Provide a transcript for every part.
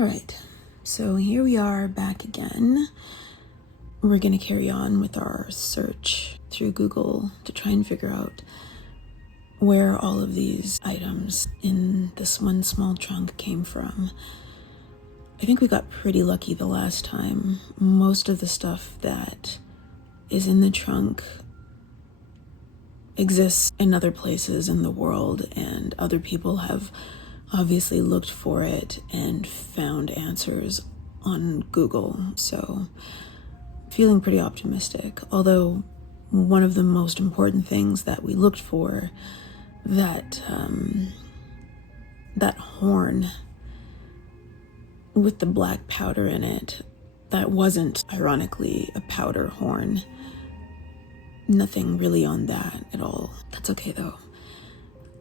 All right, so here we are back again. We're going to carry on with our search through Google to try and figure out where all of these items in this one small trunk came from. I think we got pretty lucky the last time. Most of the stuff that is in the trunk exists in other places in the world, and other people have obviously looked for it and found answers on Google. So feeling pretty optimistic, although one of the most important things that we looked for, that horn with the black powder in it, that wasn't ironically a powder horn. Nothing really on that at all. That's okay though.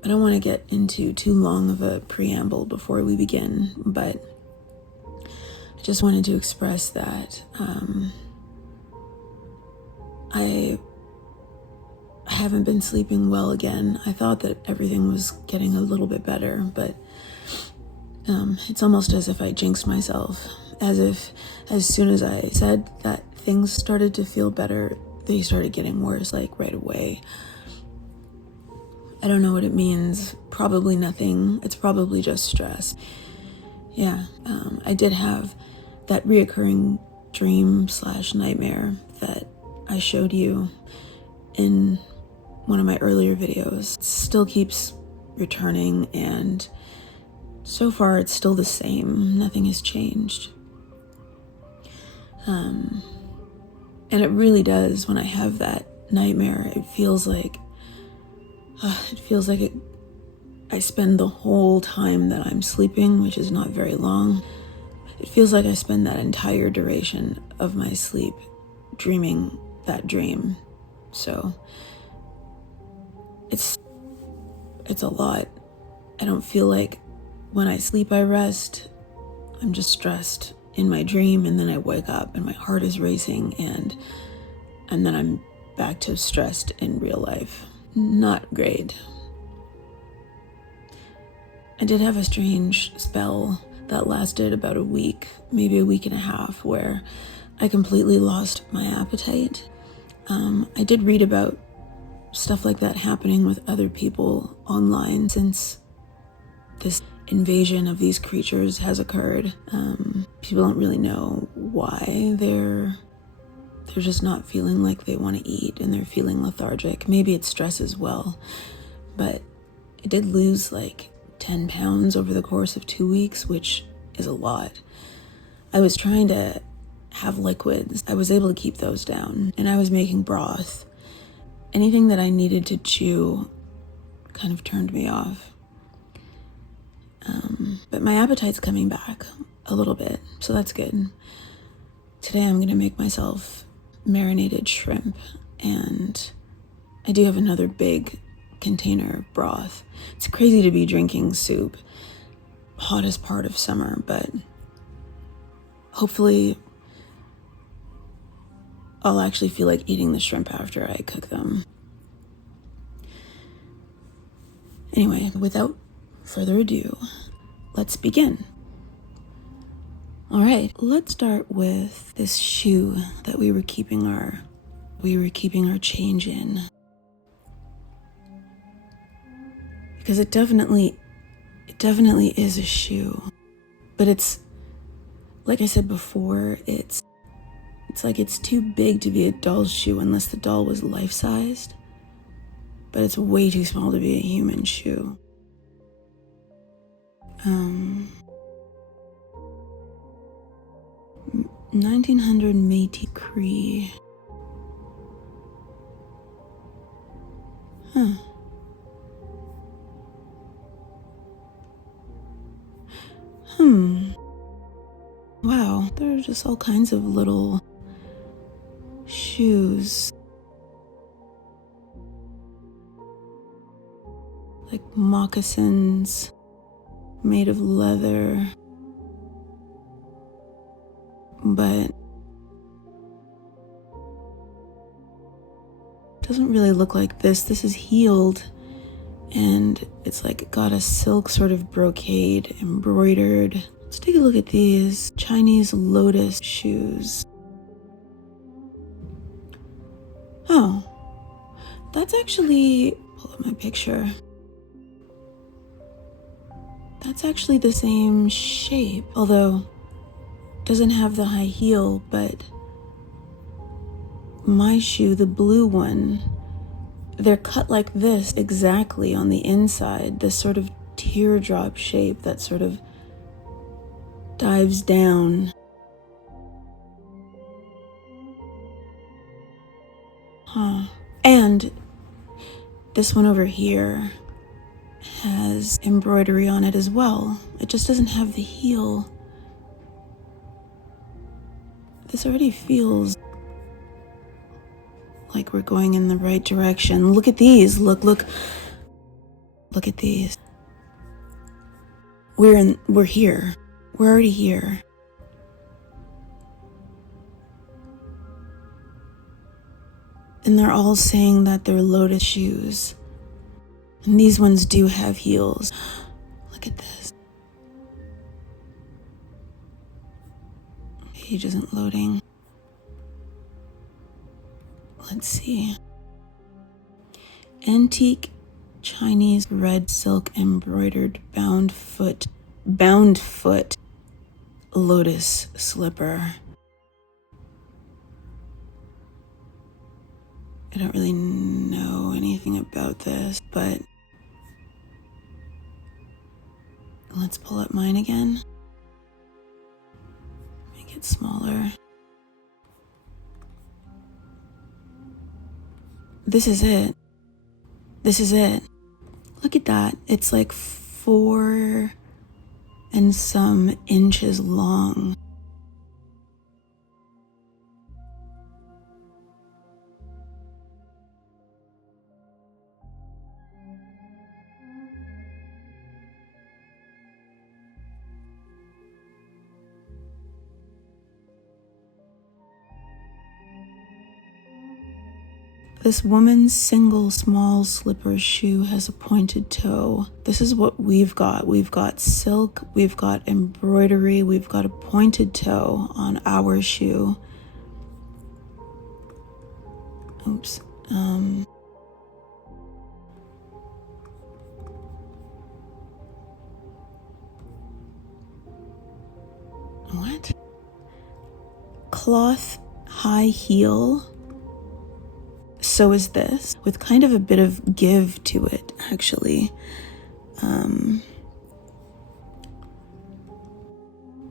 I don't want to get into too long of a preamble before we begin, but I just wanted to express that I haven't been sleeping well again. I thought that everything was getting a little bit better, but it's almost as if I jinxed myself, as if as soon as I said that things started to feel better, they started getting worse, like right away. I don't know what it means. Probably nothing. It's probably just stress. Yeah, I did have that reoccurring dream/nightmare that I showed you in one of my earlier videos. It still keeps returning, and so far it's still the same. Nothing has changed. And it really does, when I have that nightmare, it feels like I spend the whole time that I'm sleeping, which is not very long. It feels like I spend that entire duration of my sleep dreaming that dream. So it's a lot. I don't feel like when I sleep I rest. I'm just stressed in my dream, and then I wake up and my heart is racing, and then I'm back to stressed in real life. Not great. I did have a strange spell that lasted about a week, maybe a week and a half, where I completely lost my appetite. I did read about stuff like that happening with other people online since this invasion of these creatures has occurred. People don't really know why they're just not feeling like they want to eat, and they're feeling lethargic. Maybe it's stress as well, but I did lose like 10 pounds over the course of 2 weeks, which is a lot. I was trying to have liquids. I was able to keep those down, and I was making broth. Anything that I needed to chew kind of turned me off. But my appetite's coming back a little bit, so that's good. Today I'm gonna make myself marinated shrimp, and I do have another big container of broth. It's crazy to be drinking soup, hottest part of summer, but hopefully I'll actually feel like eating the shrimp after I cook them. Anyway, without further ado, let's begin. All right, let's start with this shoe that we were keeping our change in. Because it definitely is a shoe. But it's, like I said before, it's like it's too big to be a doll's shoe unless the doll was life-sized. But it's way too small to be a human shoe. 1900 Métis Cree. Huh. Wow, there are just all kinds of little shoes. Like moccasins made of leather. But it doesn't really look like this. This is heeled, and it's like got a silk sort of brocade embroidered Let's take a look at these Chinese lotus shoes. Oh, that's actually, pull up my picture. That's actually the same shape, although it doesn't have the high heel, but my shoe, the blue one, they're cut like this exactly on the inside, this sort of teardrop shape that sort of dives down. And this one over here has embroidery on it as well. It just doesn't have the heel. This already feels like we're going in the right direction. Look at these. Look at these. We're here. We're already here. And they're all saying that they're lotus shoes. And these ones do have heels. Look at this. Page isn't loading. Let's see. Antique Chinese red silk embroidered bound foot lotus slipper. I don't really know anything about this, but let's pull up mine again. Make it smaller. This is it. This is it. Look at that. It's like 4 and some inches long. This woman's single small slipper shoe has a pointed toe. This is what we've got. We've got silk, we've got embroidery, we've got a pointed toe on our shoe. Oops. What? Cloth high heel. So is this, with kind of a bit of give to it, actually.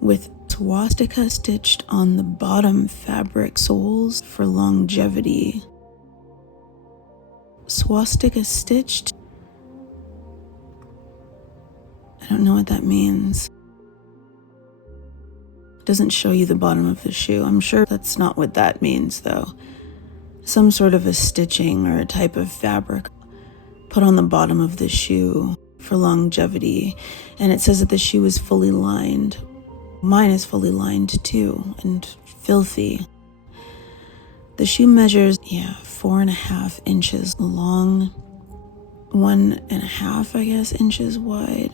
With swastika stitched on the bottom fabric soles for longevity. Swastika stitched? I don't know what that means. It doesn't show you the bottom of the shoe. I'm sure that's not what that means, though. Some sort of a stitching or a type of fabric put on the bottom of the shoe for longevity. And it says that the shoe is fully lined. Mine is fully lined too, and filthy. The shoe measures, 4.5 inches long, 1.5, I guess, inches wide.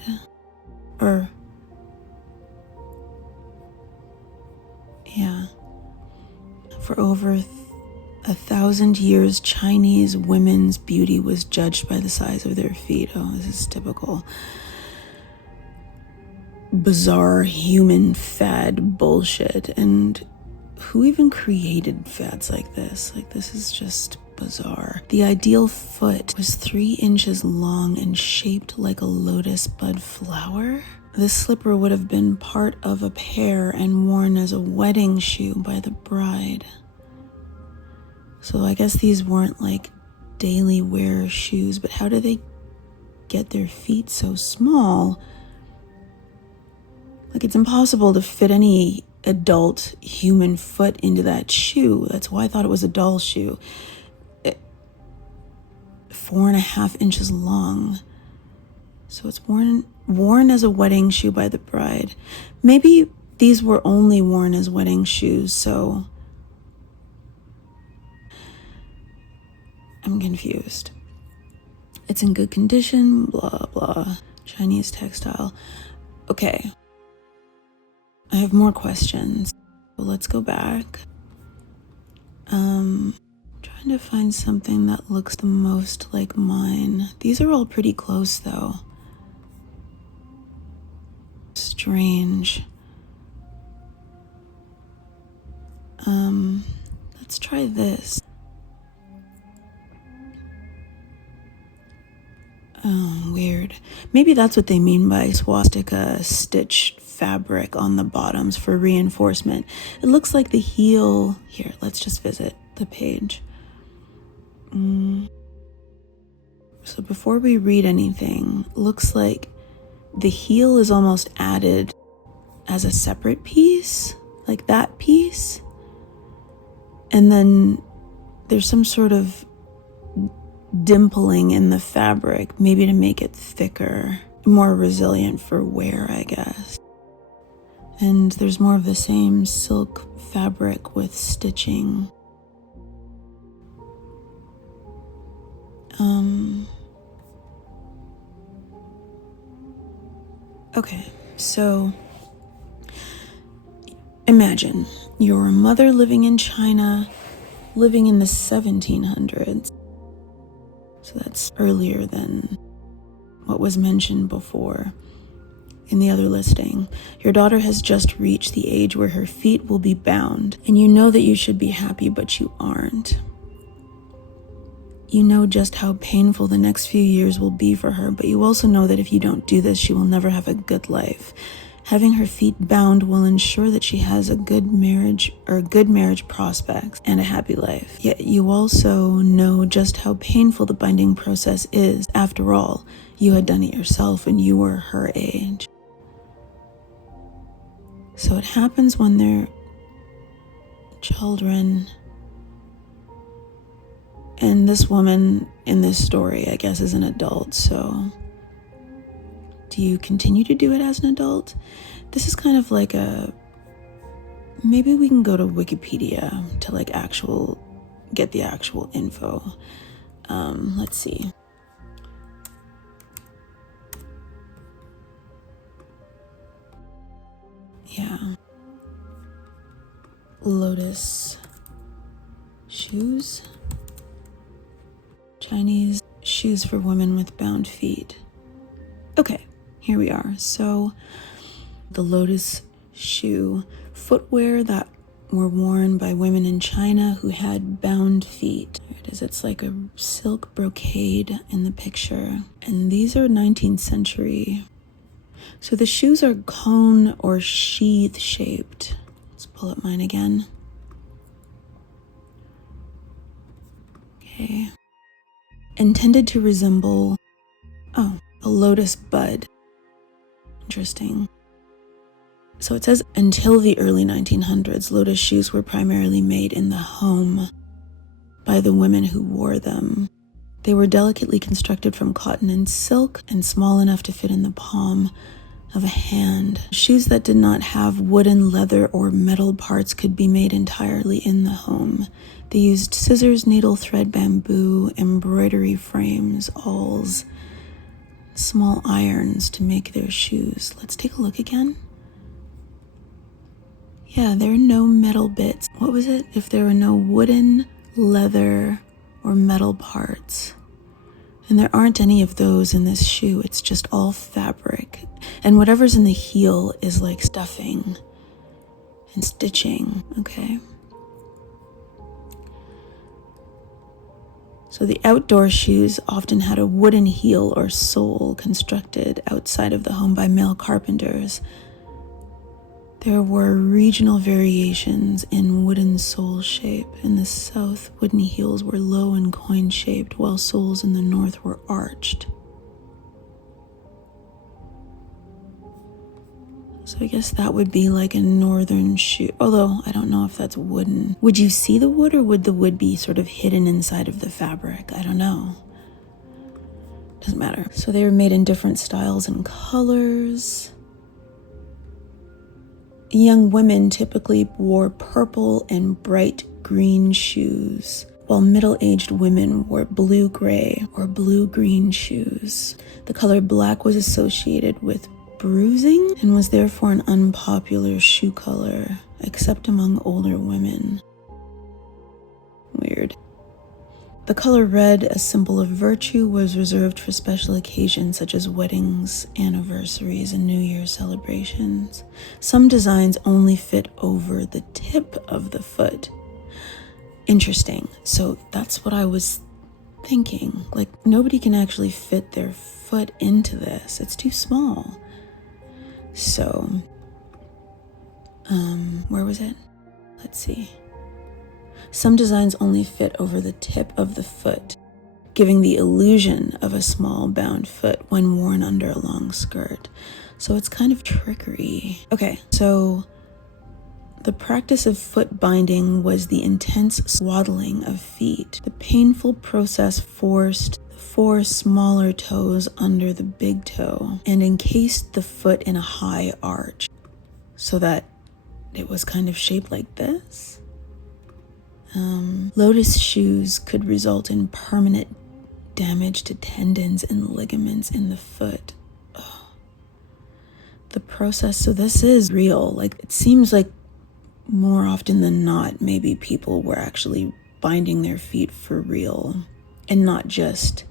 For over 1,000 years, Chinese women's beauty was judged by the size of their feet. Oh, this is typical bizarre human fad bullshit. And who even created fads like this? Like, this is just bizarre. The ideal foot was 3 inches long and shaped like a lotus bud flower. This slipper would have been part of a pair and worn as a wedding shoe by the bride. So I guess these weren't like daily wear shoes, but how do they get their feet so small? Like, it's impossible to fit any adult human foot into that shoe. That's why I thought it was a doll shoe. 4.5 inches long. So it's worn as a wedding shoe by the bride. Maybe these were only worn as wedding shoes, so I'm confused. It's in good condition, blah, blah. Chinese textile. Okay. I have more questions. So let's go back. Trying to find something that looks the most like mine. These are all pretty close though. Strange. Let's try this. Oh, weird. Maybe that's what they mean by swastika stitched fabric on the bottoms for reinforcement. It looks like the heel. Here, let's just visit the page. So before we read anything, looks like the heel is almost added as a separate piece, like that piece. And then there's some sort of dimpling in the fabric, maybe to make it thicker, more resilient for wear, I guess. And there's more of the same silk fabric with stitching. Okay, so imagine you're a mother living in China, living in the 1700s. So that's earlier than what was mentioned before in the other listing. Your daughter has just reached the age where her feet will be bound, and you know that you should be happy, but you aren't. You know just how painful the next few years will be for her, but you also know that if you don't do this, she will never have a good life. Having her feet bound will ensure that she has a good marriage prospects and a happy life. Yet you also know just how painful the binding process is. After all, you had done it yourself when you were her age. So it happens when they're children. And this woman in this story, I guess, is an adult, so do you continue to do it as an adult? This is kind of like maybe we can go to Wikipedia to get the actual info. Let's see. Yeah. Lotus shoes. Chinese shoes for women with bound feet. Okay, here we are. So the lotus shoe, footwear that were worn by women in China who had bound feet. Here it is. It's like a silk brocade in the picture. And these are 19th century. So the shoes are cone or sheath shaped. Let's pull up mine again. Okay. Intended to resemble, a lotus bud. Interesting. So it says, until the early 1900s, lotus shoes were primarily made in the home by the women who wore them. They were delicately constructed from cotton and silk and small enough to fit in the palm of a hand. Shoes that did not have wooden, leather, or metal parts could be made entirely in the home. They used scissors, needle, thread, bamboo, embroidery frames, awls, small irons to make their shoes. Let's take a look again. Yeah, there are no metal bits. What was it? If there were no wooden, leather, or metal parts. And there aren't any of those in this shoe. It's just all fabric. And whatever's in the heel is like stuffing and stitching, okay? So the outdoor shoes often had a wooden heel or sole constructed outside of the home by male carpenters. There were regional variations in wooden sole shape. In the south, wooden heels were low and coin-shaped, while soles in the north were arched. So I guess that would be like a northern shoe, although I don't know if that's wooden. Would you see the wood, or would the wood be sort of hidden inside of the fabric? I don't know. Doesn't matter. So they were made in different styles and colors. Young women typically wore purple and bright green shoes, while middle-aged women wore blue-gray or blue-green shoes. The color black was associated with bruising and was therefore an unpopular shoe color, except among older women. Weird. The color red, a symbol of virtue, was reserved for special occasions such as weddings, anniversaries, and New Year's celebrations. Some designs only fit over the tip of the foot. Interesting. So that's what I was thinking. Like, nobody can actually fit their foot into this. It's too small. So, where was it? Let's see. Some designs only fit over the tip of the foot, giving the illusion of a small bound foot when worn under a long skirt. So it's kind of trickery. Okay, so the practice of foot binding was the intense swaddling of feet. The painful process forced the 4 smaller toes under the big toe and encased the foot in a high arch so that it was kind of shaped like this. Lotus shoes could result in permanent damage to tendons and ligaments in the foot. Ugh. The process, so this is real. Like, it seems like more often than not, maybe people were actually binding their feet for real and not just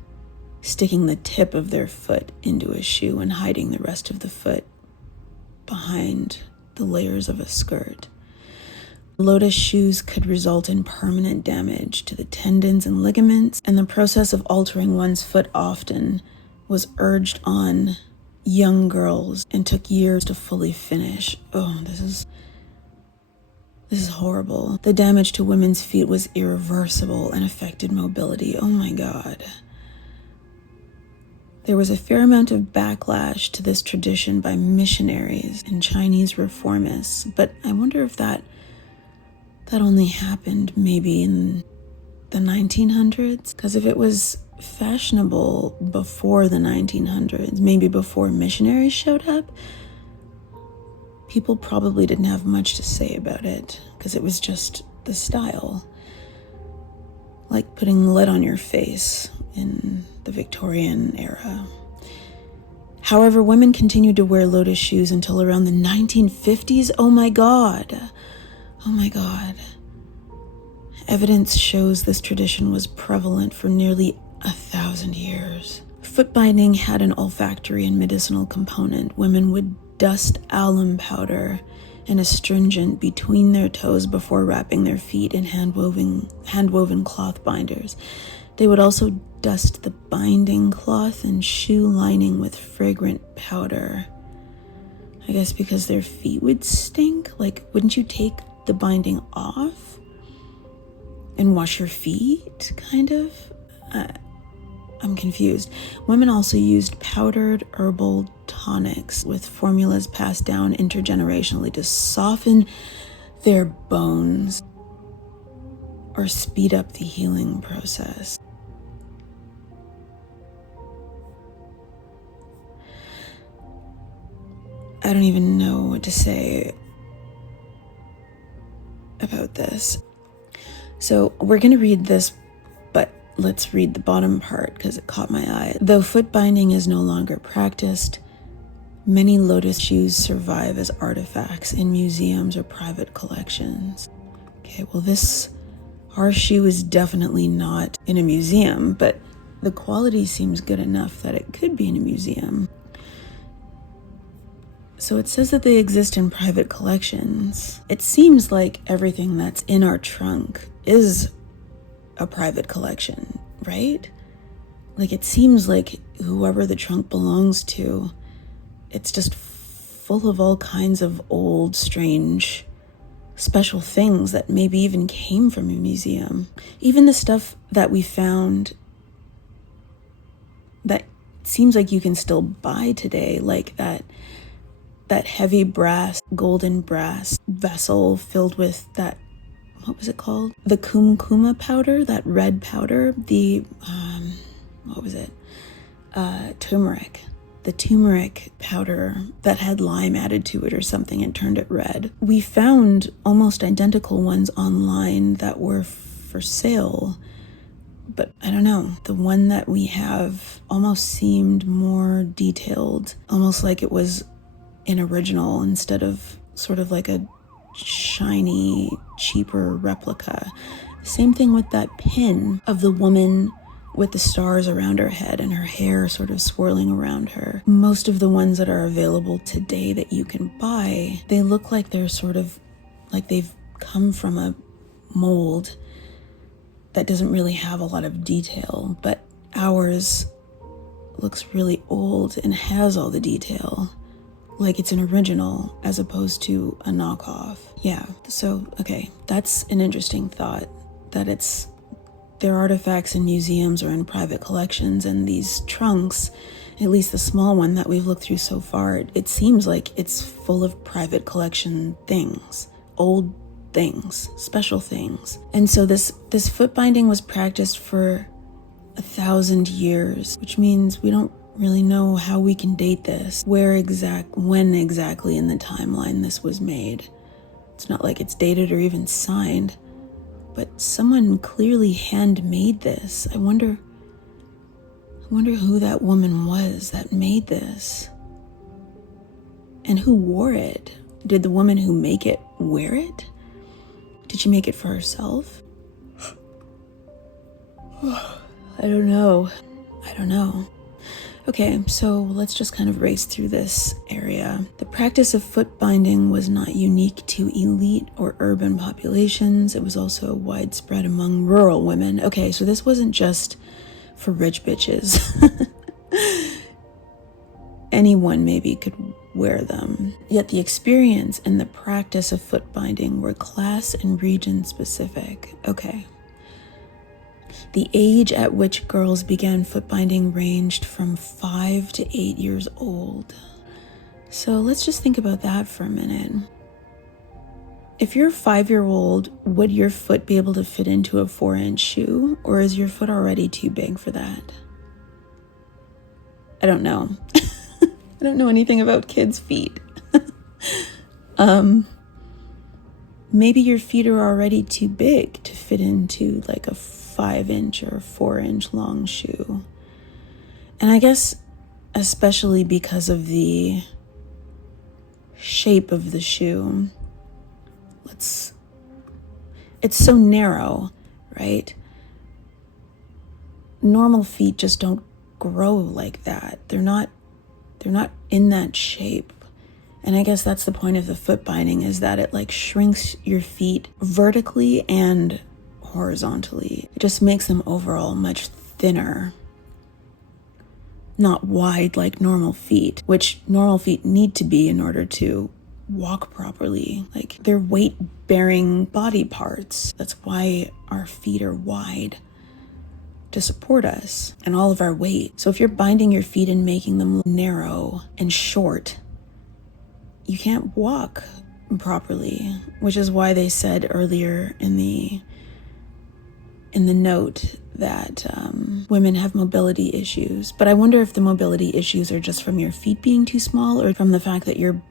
sticking the tip of their foot into a shoe and hiding the rest of the foot behind the layers of a skirt. Lotus shoes could result in permanent damage to the tendons and ligaments, and the process of altering one's foot often was urged on young girls and took years to fully finish. Oh, this is horrible. The damage to women's feet was irreversible and affected mobility. Oh my God. There was a fair amount of backlash to this tradition by missionaries and Chinese reformists, but I wonder if that only happened maybe in the 1900s, because if it was fashionable before the 1900s, maybe before missionaries showed up, people probably didn't have much to say about it because it was just the style. Like putting lead on your face in the Victorian era. However, women continued to wear lotus shoes until around the 1950s. Oh my God. Oh my God. Evidence shows this tradition was prevalent for nearly 1,000 years. Foot binding had an olfactory and medicinal component. Women would dust alum powder and astringent between their toes before wrapping their feet in hand-woven cloth binders. They would also dust the binding cloth and shoe lining with fragrant powder. I guess because their feet would stink. Like, wouldn't you take the binding off and wash your feet, kind of? I'm confused. Women also used powdered herbal tonics with formulas passed down intergenerationally to soften their bones or speed up the healing process. I don't even know what to say about this. So we're going to read this, but let's read the bottom part because it caught my eye. Though foot binding is no longer practiced, many lotus shoes survive as artifacts in museums or private collections. Okay, well our shoe is definitely not in a museum, but the quality seems good enough that it could be in a museum. So it says that they exist in private collections. It seems like everything that's in our trunk is a private collection, right? Like, it seems like whoever the trunk belongs to, it's just full of all kinds of old, strange, special things that maybe even came from a museum. Even the stuff that we found that seems like you can still buy today, like that heavy golden brass vessel filled with that, what was it called? The kumquat powder, that red powder, turmeric. The turmeric powder that had lime added to it or something and turned it red. We found almost identical ones online that were for sale, but I don't know. The one that we have almost seemed more detailed, almost like it was an original instead of sort of like a shiny, cheaper replica. Same thing with that pin of the woman with the stars around her head and her hair sort of swirling around her. Most of the ones that are available today that you can buy, they look like they're sort of like they've come from a mold that doesn't really have a lot of detail, but ours looks really old and has all the detail, like it's an original as opposed to a knockoff. Yeah, so, okay, that's an interesting thought, that they're artifacts in museums or in private collections, and these trunks, at least the small one that we've looked through so far, it seems like it's full of private collection things, old things, special things. And so this foot binding was practiced for 1,000 years, which means we don't really know how we can date this, when exactly in the timeline this was made. It's not like it's dated or even signed, but someone clearly handmade this. I wonder who that woman was that made this, and who wore it. Did the woman who make it wear it? Did she make it for herself? I don't know. Okay, so let's just kind of race through this area. The practice of foot binding was not unique to elite or urban populations. It was also widespread among rural women. Okay, so this wasn't just for rich bitches. Anyone maybe could wear them. Yet the experience and the practice of foot binding were class and region specific. Okay. The age at which girls began foot binding ranged from 5 to 8 years old. So let's just think about that for a minute. If you're a 5-year-old, would your foot be able to fit into a 4-inch shoe, or is your foot already too big for that? I don't know. I don't know anything about kids' feet. Maybe your feet are already too big to fit into like a 5-inch or 4-inch long shoe. And I guess especially because of the shape of the shoe, it's so narrow, right? Normal feet just don't grow like that. They're not in that shape. And I guess that's the point of the foot binding, is that it like shrinks your feet vertically and horizontally. It just makes them overall much thinner. Not wide like normal feet, which normal feet need to be in order to walk properly. Like, they're weight-bearing body parts. That's why our feet are wide, to support us and all of our weight. So if you're binding your feet and making them narrow and short, you can't walk properly, which is why they said earlier in the note that women have mobility issues. But I wonder if the mobility issues are just from your feet being too small, or from the fact that you're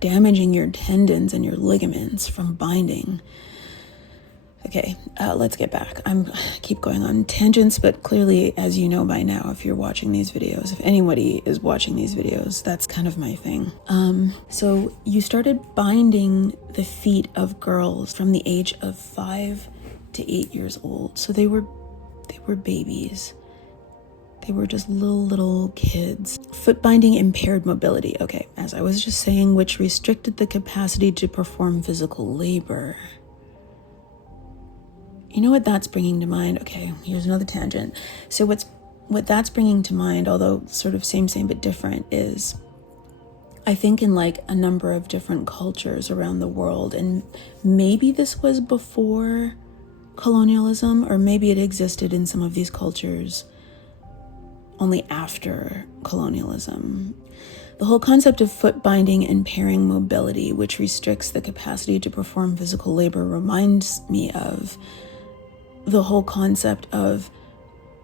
damaging your tendons and your ligaments from binding. Okay, let's get back. I keep going on tangents, but clearly, as you know by now, if you're watching these videos, if anybody is watching these videos, that's kind of my thing. So you started binding the feet of girls from the age of 5 to 8 years old. So they were babies. They were just little kids. Foot binding impaired mobility. Okay, as I was just saying, which restricted the capacity to perform physical labor. You know what that's bringing to mind? Okay, here's another tangent. So what that's bringing to mind, although sort of same but different, is I think in like a number of different cultures around the world, and maybe this was before colonialism, or maybe it existed in some of these cultures only after colonialism. The whole concept of foot binding impairing mobility, which restricts the capacity to perform physical labor, reminds me of the whole concept of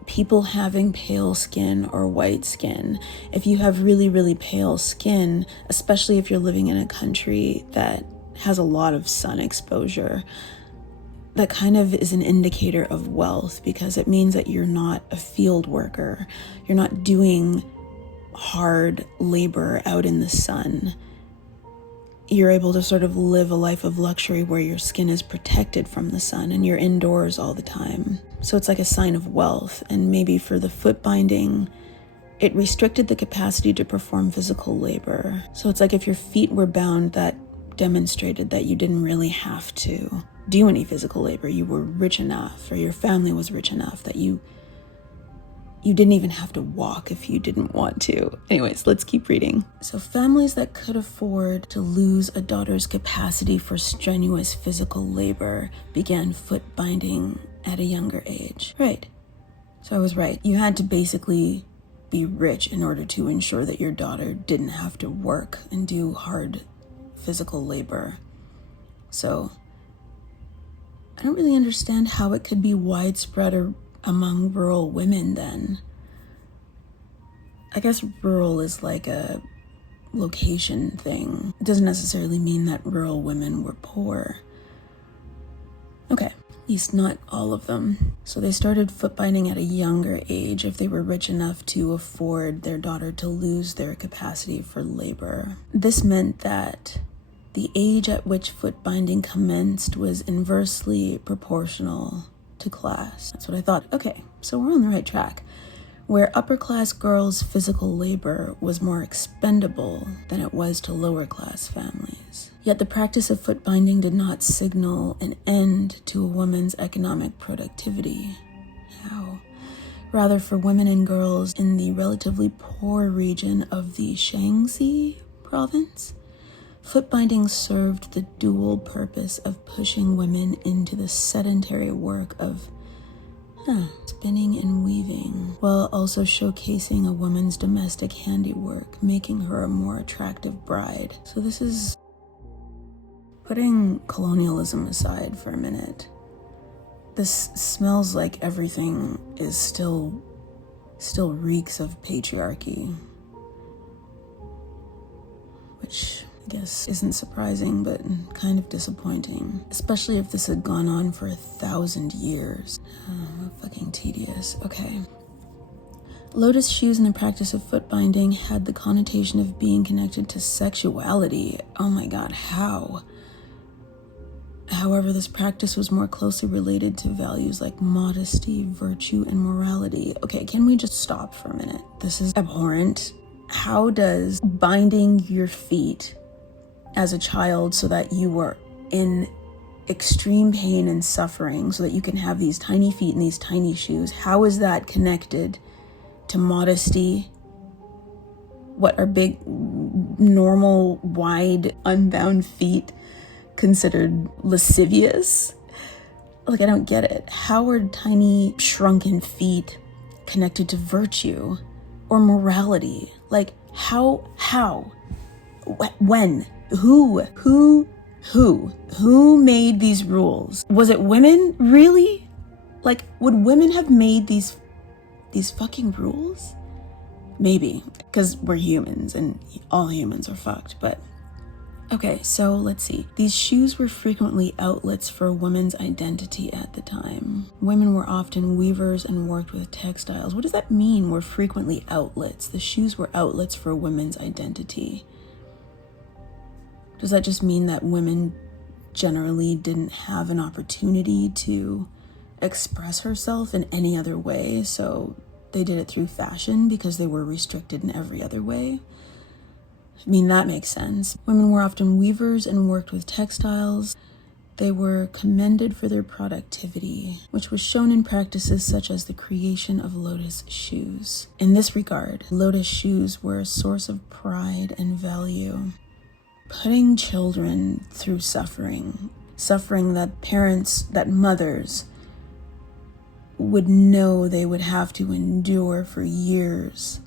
people having pale skin or white skin. If you have really pale skin, especially if you're living in a country that has a lot of sun exposure, that kind of is an indicator of wealth, because it means that you're not a field worker. You're not doing hard labor out in the sun, you're able to sort of live a life of luxury where your skin is protected from the sun and you're indoors all the time. So it's like a sign of wealth. And maybe for the foot binding, it restricted the capacity to perform physical labor. So it's like if your feet were bound, that demonstrated that you didn't really have to do any physical labor. You were rich enough, or your family was rich enough that you didn't even have to walk if you didn't want to. Anyways, let's keep reading. So families that could afford to lose a daughter's capacity for strenuous physical labor began foot binding at a younger age. Right. So I was right. You had to basically be rich in order to ensure that your daughter didn't have to work and do hard physical labor. So I don't really understand how it could be widespread among rural women then. I guess rural is like a location thing. It doesn't necessarily mean that rural women were poor. Okay, at least not all of them. So they started foot binding at a younger age if they were rich enough to afford their daughter to lose their capacity for labor. This meant that the age at which foot binding commenced was inversely proportional to class. That's what I thought. Okay, so we're on the right track. Where upper class girls' physical labor was more expendable than it was to lower class families. Yet the practice of foot binding did not signal an end to a woman's economic productivity. How? Rather, for women and girls in the relatively poor region of the Shaanxi province, foot binding served the dual purpose of pushing women into the sedentary work of spinning and weaving, while also showcasing a woman's domestic handiwork, making her a more attractive bride. So this is putting colonialism aside for a minute. This smells like everything is still reeks of patriarchy, which I guess isn't surprising, but kind of disappointing, especially if this had gone on for 1,000 years. Fucking tedious. Okay. Lotus shoes and the practice of foot binding had the connotation of being connected to sexuality. Oh my god, how? However, this practice was more closely related to values like modesty, virtue, and morality. Okay, can we just stop for a minute? This is abhorrent. How does binding your feet as a child so that you were in extreme pain and suffering so that you can have these tiny feet and these tiny shoes, how is that connected to modesty? What are big, normal, wide, unbound feet considered lascivious? Like, I don't get it. How are tiny, shrunken feet connected to virtue or morality? Like, how? When? Who made these rules? Was it women? Really? Like, would women have made these fucking rules? Maybe, because we're humans and all humans are fucked, but okay, so let's see. These shoes were frequently outlets for a woman's identity at the time. Women were often weavers and worked with textiles. What does that mean, were frequently outlets? The shoes were outlets for a woman's identity. Does that just mean that women generally didn't have an opportunity to express herself in any other way, so they did it through fashion because they were restricted in every other way? I mean, that makes sense. Women were often weavers and worked with textiles. They were commended for their productivity, which was shown in practices such as the creation of lotus shoes. In this regard, lotus shoes were a source of pride and value. Putting children through suffering that mothers would know they would have to endure for years,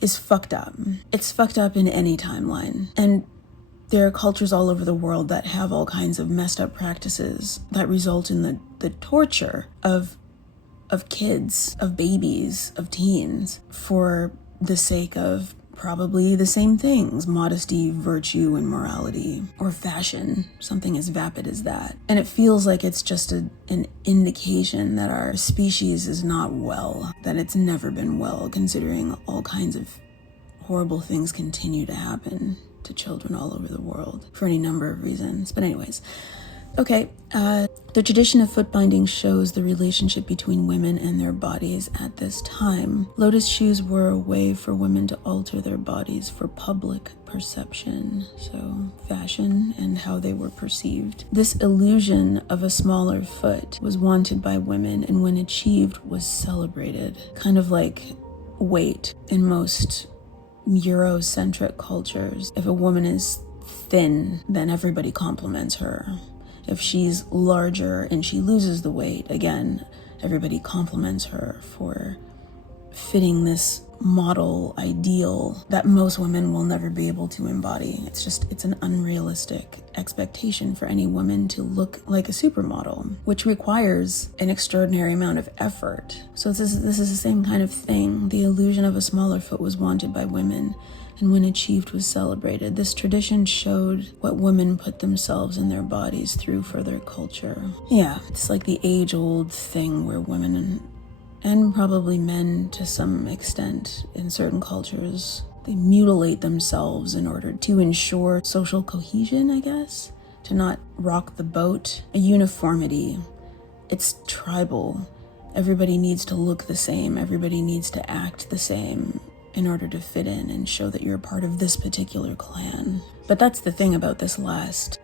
is fucked up. It's fucked up in any timeline. And there are cultures all over the world that have all kinds of messed up practices that result in the torture of kids, of babies, of teens, for the sake of probably the same things: modesty, virtue, and morality, or fashion, something as vapid as that. And it feels like it's just an indication that our species is not well, that it's never been well, considering all kinds of horrible things continue to happen to children all over the world for any number of reasons. But anyways, okay, the tradition of foot binding shows the relationship between women and their bodies at this time. Lotus shoes were a way for women to alter their bodies for public perception, so fashion and how they were perceived. This illusion of a smaller foot was wanted by women, and when achieved was celebrated, kind of like weight in most Eurocentric cultures. If a woman is thin, then everybody compliments her. If she's larger and she loses the weight, again, everybody compliments her for fitting this model ideal that most women will never be able to embody. It's an unrealistic expectation for any woman to look like a supermodel, which requires an extraordinary amount of effort. So this is the same kind of thing. The illusion of a smaller foot was wanted by women, and when achieved was celebrated. This tradition showed what women put themselves and their bodies through for their culture. Yeah, it's like the age-old thing where women and probably men to some extent in certain cultures, they mutilate themselves in order to ensure social cohesion, I guess, to not rock the boat. A uniformity. It's tribal. Everybody needs to look the same. Everybody needs to act the same in order to fit in and show that you're a part of this particular clan. But that's the thing about this last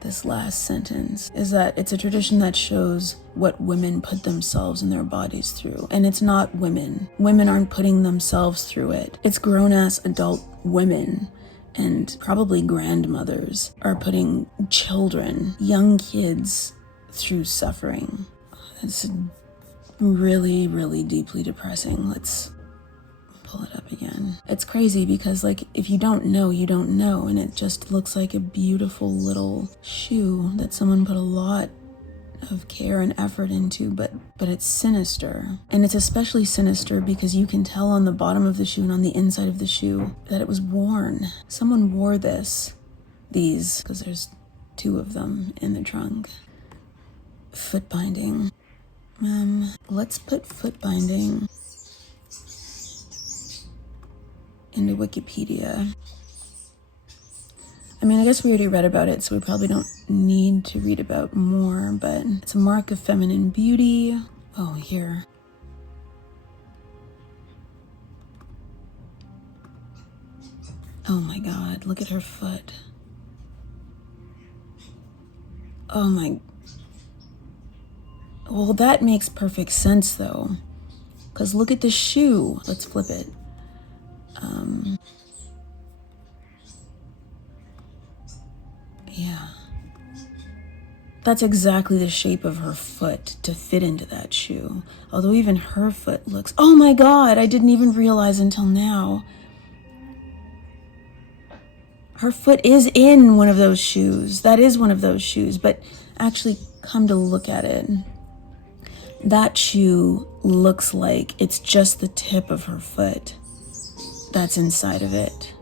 sentence, is that it's a tradition that shows what women put themselves and their bodies through. And it's not women. Women aren't putting themselves through it. It's grown-ass adult women and probably grandmothers are putting children, young kids, through suffering. It's really, really deeply depressing. Let's pull it up again. It's crazy because, like, if you don't know, you don't know, and it just looks like a beautiful little shoe that someone put a lot of care and effort into, but it's sinister. And it's especially sinister because you can tell on the bottom of the shoe and on the inside of the shoe that it was worn. Someone wore these, because there's 2 of them in the trunk. Foot binding. Let's put foot binding into Wikipedia. I mean, I guess we already read about it, so we probably don't need to read about more, but it's a mark of feminine beauty. Oh, here. Oh my God, look at her foot. Oh my. Well, that makes perfect sense though, because look at the shoe. Let's flip it. Yeah. That's exactly the shape of her foot to fit into that shoe. Although even her foot looks... Oh my God, I didn't even realize until now. Her foot is in one of those shoes. That is one of those shoes, but actually come to look at it. That shoe looks like it's just the tip of her foot that's inside of it.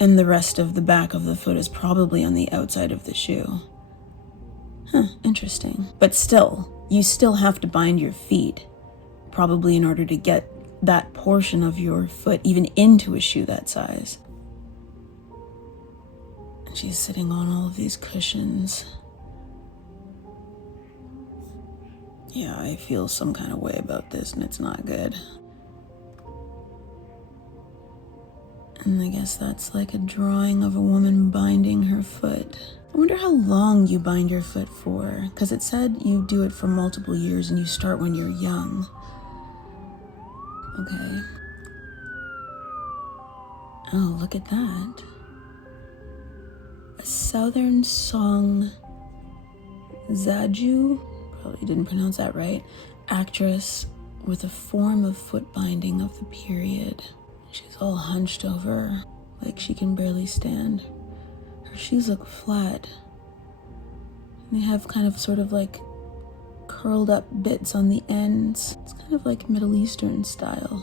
And the rest of the back of the foot is probably on the outside of the shoe. Huh, interesting. But still, you still have to bind your feet, probably in order to get that portion of your foot even into a shoe that size. And she's sitting on all of these cushions. Yeah, I feel some kind of way about this, and it's not good. And I guess that's like a drawing of a woman binding her foot. I wonder how long you bind your foot for, because it said you do it for multiple years and you start when you're young. Okay. Oh, look at that. A southern song Zaju, probably didn't pronounce that right, actress with a form of foot binding of the period. She's all hunched over, like she can barely stand. Her shoes look flat. They have kind of sort of like curled up bits on the ends. It's kind of like Middle Eastern style.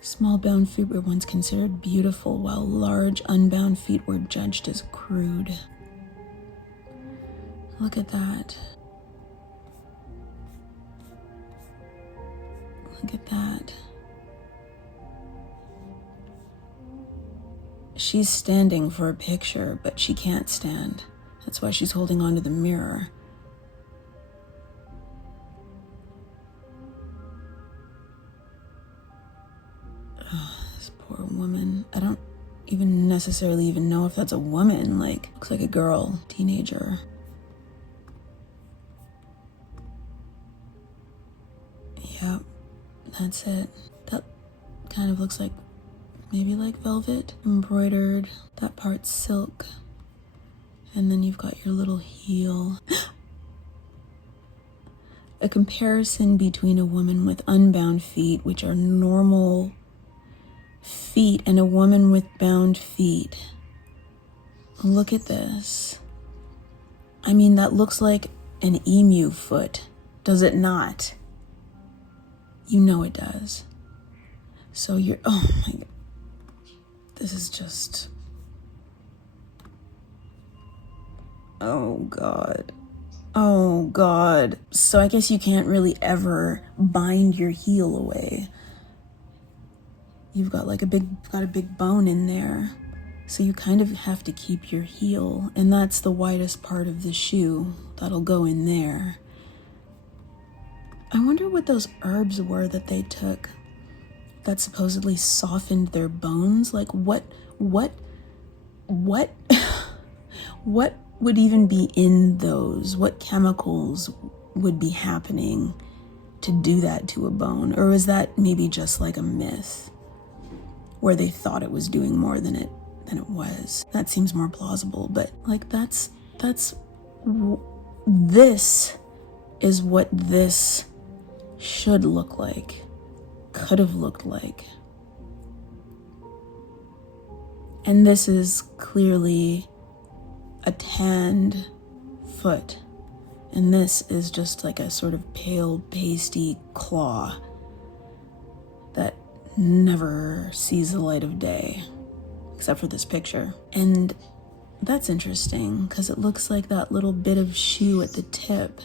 Small bound feet were once considered beautiful, while large unbound feet were judged as crude. Look at that. Look at that. She's standing for a picture, but she can't stand. That's why she's holding onto the mirror. Oh, this poor woman. I don't even necessarily know if that's a woman. Like, looks like a girl, teenager. Yep, that's it. That kind of looks like maybe like velvet, embroidered. That part's silk. And then you've got your little heel. A comparison between a woman with unbound feet, which are normal feet, and a woman with bound feet. Look at this. I mean, that looks like an emu foot, does it not? You know it does. So you're, oh my God. This is just, oh God. Oh God. So I guess you can't really ever bind your heel away. You've got like a big bone in there. So you kind of have to keep your heel, and that's the widest part of the shoe. That'll go in there. I wonder what those herbs were that they took that supposedly softened their bones. Like what what would even be in those? What chemicals would be happening to do that to a bone? Or is that maybe just like a myth where they thought it was doing more than it was? That seems more plausible, but like this is what this should look like, could have looked like. And this is clearly a tanned foot. And this is just like a sort of pale, pasty claw that never sees the light of day, except for this picture. And that's interesting because it looks like that little bit of shoe at the tip.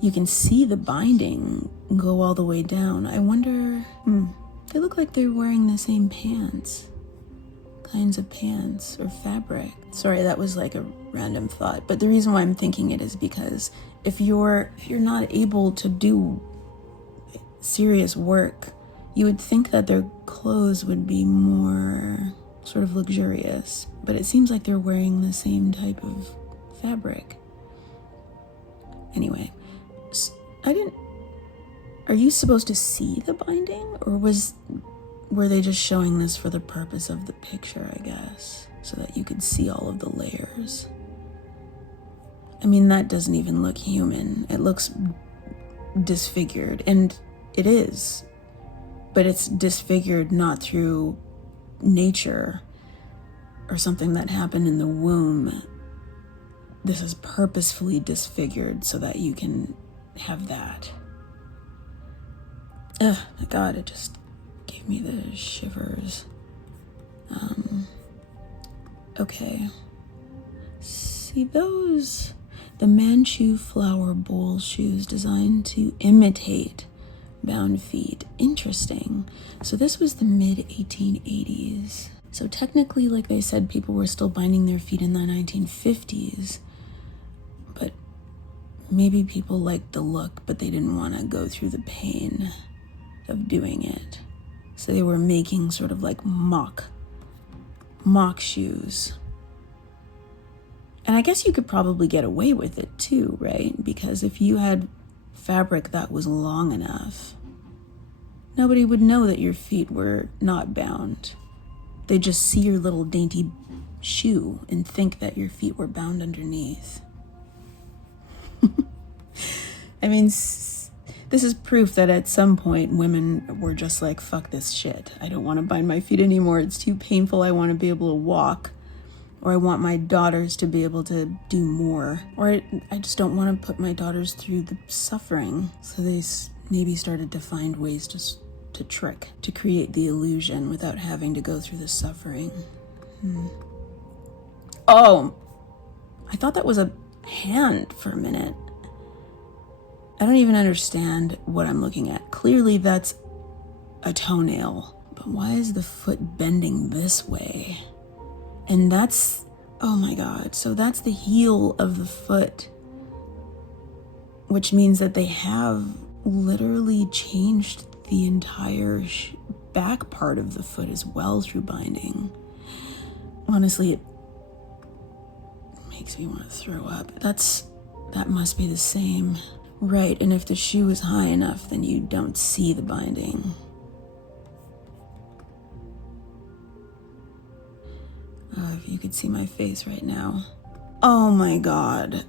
You can see the binding go all the way down. I wonder, they look like they're wearing the same pants. Kinds of pants or fabric. Sorry, that was like a random thought. But the reason why I'm thinking it is because if you're not able to do serious work, you would think that their clothes would be more sort of luxurious. But it seems like they're wearing the same type of fabric. Anyway, are you supposed to see the binding, or were they just showing this for the purpose of the picture, I guess, so that you could see all of the layers? I mean, that doesn't even look human. It looks disfigured, and it is, but it's disfigured not through nature or something that happened in the womb. This is purposefully disfigured so that you can have that. Oh my God, it just gave me the shivers. Okay. See those? The Manchu flower bowl shoes designed to imitate bound feet. Interesting. So this was the mid-1880s. So technically, like they said, people were still binding their feet in the 1950s. But maybe people liked the look, but they didn't want to go through the pain of doing it. So they were making sort of like mock shoes. And I guess you could probably get away with it too, right? Because if you had fabric that was long enough, nobody would know that your feet were not bound. They'd just see your little dainty shoe and think that your feet were bound underneath. I mean, this is proof that at some point women were just like, fuck this shit. I don't want to bind my feet anymore. It's too painful. I want to be able to walk. Or I want my daughters to be able to do more. Or I just don't want to put my daughters through the suffering. So they maybe started to find ways to trick, to create the illusion without having to go through the suffering. Oh, I thought that was a hand for a minute. I don't even understand what I'm looking at. Clearly that's a toenail. But why is the foot bending this way? And that's, oh my God. So that's the heel of the foot, which means that they have literally changed the entire back part of the foot as well through binding. Honestly, it makes me want to throw up. That must be the same. Right, and if the shoe is high enough, then you don't see the binding. Oh, if you could see my face right now. Oh my God.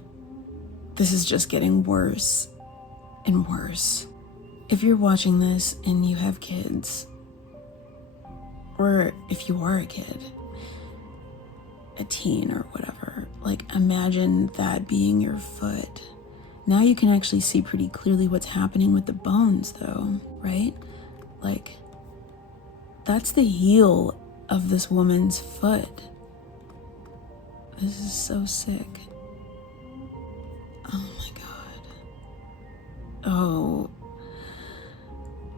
This is just getting worse and worse. If you're watching this and you have kids, or if you are a kid, a teen or whatever, like imagine that being your foot. Now you can actually see pretty clearly what's happening with the bones though, right? Like, that's the heel of this woman's foot. This is so sick. Oh my God. Oh,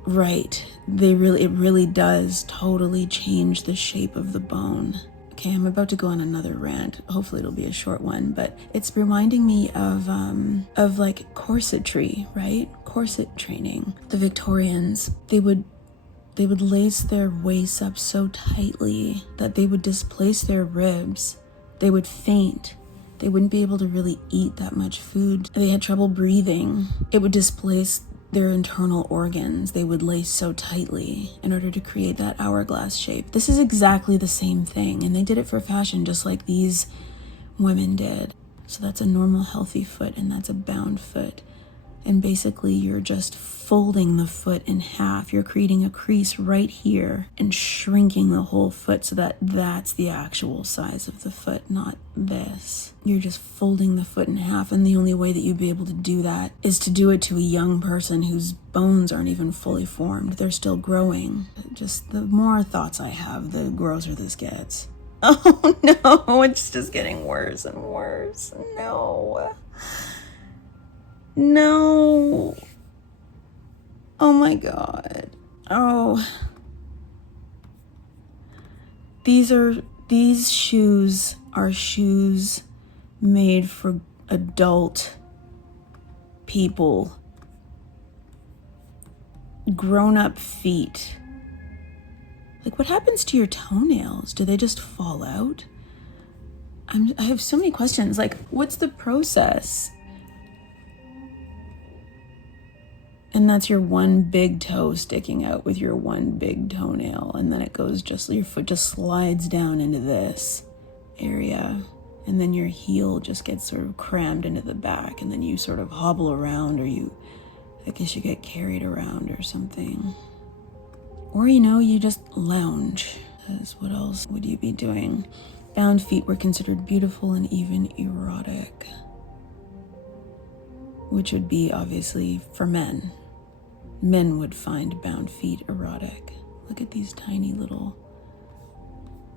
right. It really does totally change the shape of the bone. Okay, I'm about to go on another rant. Hopefully it'll be a short one, but it's reminding me of like corsetry, right? Corset training. The Victorians, they would lace their waists up so tightly that they would displace their ribs. They would faint. They wouldn't be able to really eat that much food. They had trouble breathing. It would displace their internal organs. They would lace so tightly in order to create that hourglass shape. This is exactly the same thing, and they did it for fashion just like these women did. So that's a normal healthy foot, and that's a bound foot. And basically you're just folding the foot in half. You're creating a crease right here and shrinking the whole foot so that that's the actual size of the foot, not this. You're just folding the foot in half, and the only way that you'd be able to do that is to do it to a young person whose bones aren't even fully formed. They're still growing. Just the more thoughts I have, the grosser this gets. Oh no, it's just getting worse and worse. No. Oh my God. Oh. These shoes are shoes made for adult people. Grown-up feet. Like, what happens to your toenails? Do they just fall out? I have so many questions. Like, what's the process? And that's your one big toe sticking out with your one big toenail. And then it goes your foot just slides down into this area. And then your heel just gets sort of crammed into the back. And then you sort of hobble around, or I guess you get carried around or something. Or, you just lounge. Because what else would you be doing? Bound feet were considered beautiful and even erotic. Which would be obviously for men. Men would find bound feet erotic. Look at these tiny little,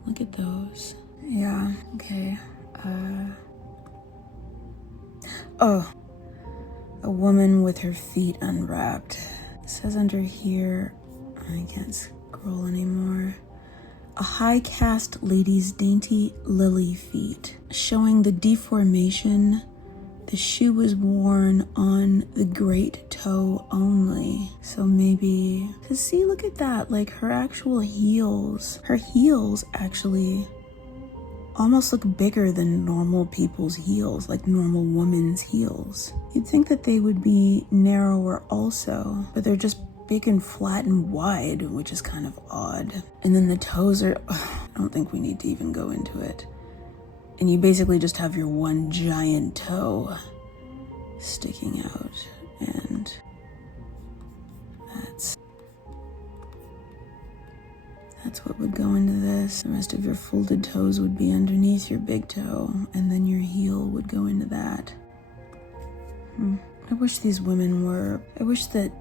look at those. Yeah, okay. Oh, a woman with her feet unwrapped. It says under here, I can't scroll anymore. A high caste lady's dainty lily feet, showing the deformation. The shoe was worn on the great toe only. So maybe, cause see, look at that, like her actual heels. Her heels actually almost look bigger than normal people's heels, like normal women's heels. You'd think that they would be narrower also, but they're just big and flat and wide, which is kind of odd. And then the toes are, I don't think we need to even go into it. And you basically just have your one giant toe sticking out, and that's what would go into this. The rest of your folded toes would be underneath your big toe, and then your heel would go into that. I wish these women were, I wish that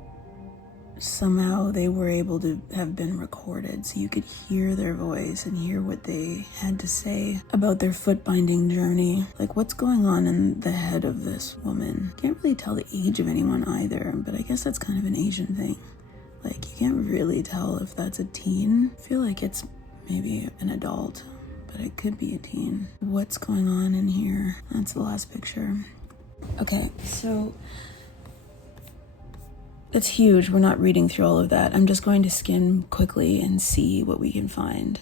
somehow they were able to have been recorded, so you could hear their voice and hear what they had to say about their foot binding journey. Like, what's going on in the head of this woman? Can't really tell the age of anyone either, but I guess that's kind of an Asian thing. Like, you can't really tell if that's a teen. I feel like it's maybe an adult, but it could be a teen. What's going on in here? That's the last picture. Okay, so that's huge. We're not reading through all of that. I'm just going to skim quickly and see what we can find.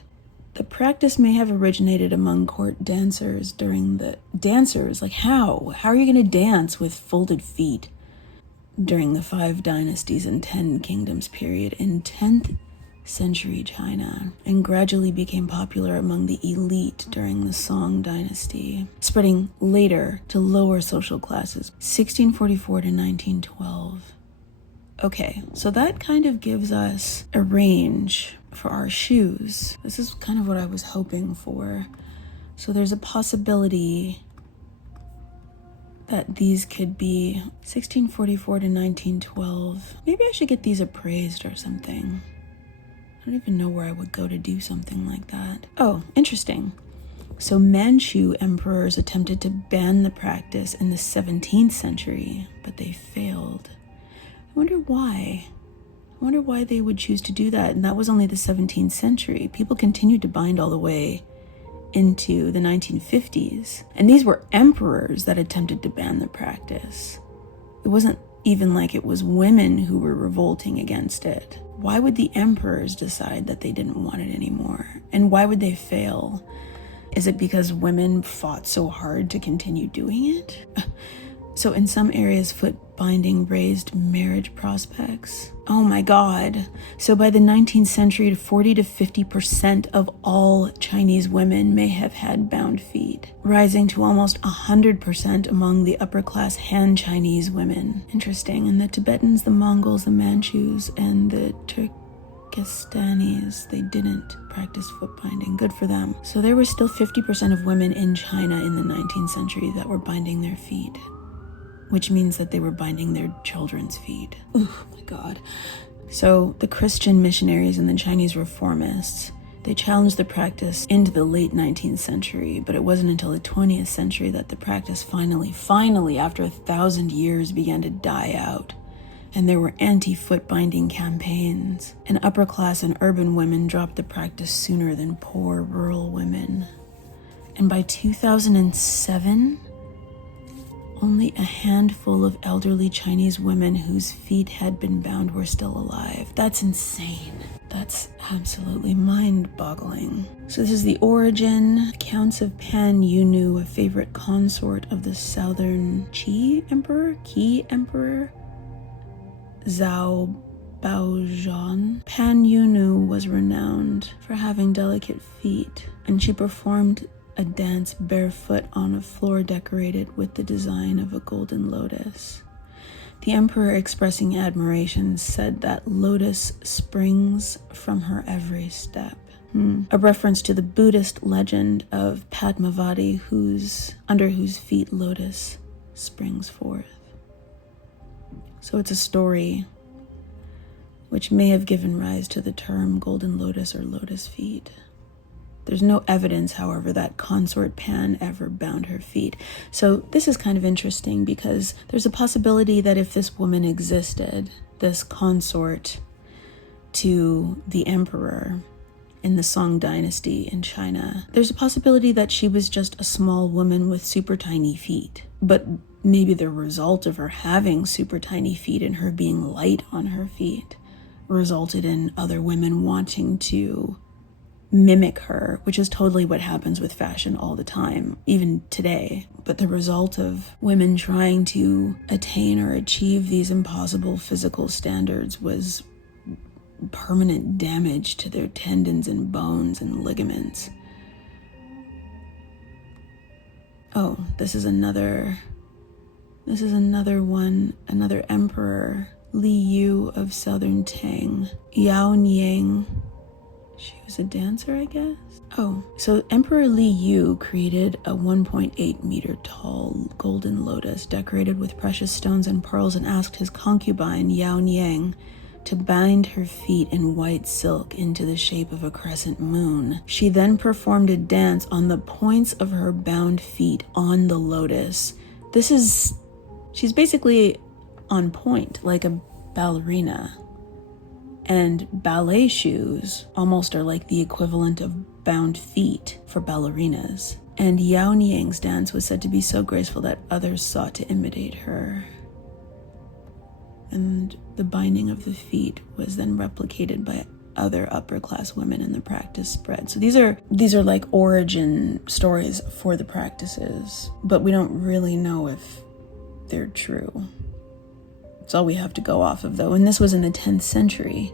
The practice may have originated among court dancers during the... Dancers? Like how? How are you going to dance with folded feet? During the 5 dynasties and 10 kingdoms period in 10th century China, and gradually became popular among the elite during the Song dynasty, spreading later to lower social classes, 1644 to 1912. Okay, so that kind of gives us a range for our shoes. This is kind of what I was hoping for. So there's a possibility that these could be 1644 to 1912. Maybe I should get these appraised or something. I don't even know where I would go to do something like that. Oh, interesting. So Manchu emperors attempted to ban the practice in the 17th century, but they failed. I wonder why. I wonder why they would choose to do that. And that was only the 17th century. People continued to bind all the way into the 1950s. And these were emperors that attempted to ban the practice. It wasn't even like it was women who were revolting against it. Why would the emperors decide that they didn't want it anymore? And why would they fail? Is it because women fought so hard to continue doing it? So in some areas, foot binding raised marriage prospects. Oh my God. So by the 19th century, 40 to 50% of all Chinese women may have had bound feet, rising to almost 100% among the upper class Han Chinese women. Interesting. And the Tibetans, the Mongols, the Manchus, and the Turkestanis, they didn't practice foot binding. Good for them. So there were still 50% of women in China in the 19th century that were binding their feet, which means that they were binding their children's feet. Oh my God. So the Christian missionaries and the Chinese reformists, they challenged the practice into the late 19th century, but it wasn't until the 20th century that the practice finally, after 1,000 years, began to die out. And there were anti-foot binding campaigns, and upper class and urban women dropped the practice sooner than poor rural women. And by 2007, only a handful of elderly Chinese women whose feet had been bound were still alive. That's insane. That's absolutely mind-boggling. So this is the origin. Accounts of Pan Yunu, a favorite consort of the southern Qi Emperor, Xiao Baozhan. Pan Yunu was renowned for having delicate feet, and she performed a dance barefoot on a floor decorated with the design of a golden lotus. The emperor, expressing admiration, said that lotus springs from her every step. A reference to the Buddhist legend of Padmavati, under whose feet lotus springs forth. So it's a story which may have given rise to the term golden lotus or lotus feet. There's no evidence, however, that consort Pan ever bound her feet. So this is kind of interesting because there's a possibility that if this woman existed, this consort to the emperor in the Song dynasty in China, there's a possibility that she was just a small woman with super tiny feet. But maybe the result of her having super tiny feet and her being light on her feet resulted in other women wanting to mimic her, which is totally what happens with fashion all the time, even today. But the result of women trying to attain or achieve these impossible physical standards was permanent damage to their tendons and bones and ligaments. Oh, this is another one, another emperor, Li Yu of southern Tang, Yao Niang. She was a dancer, I guess? Oh, so Emperor Li Yu created a 1.8 meter tall golden lotus decorated with precious stones and pearls and asked his concubine, Yao Niang, to bind her feet in white silk into the shape of a crescent moon. She then performed a dance on the points of her bound feet on the lotus. She's basically on point, like a ballerina. And ballet shoes almost are like the equivalent of bound feet for ballerinas. And Yao Niang's dance was said to be so graceful that others sought to imitate her. And the binding of the feet was then replicated by other upper class women, and the practice spread. So these are like origin stories for the practices, but we don't really know if they're true. It's all we have to go off of, though. And this was in the 10th century.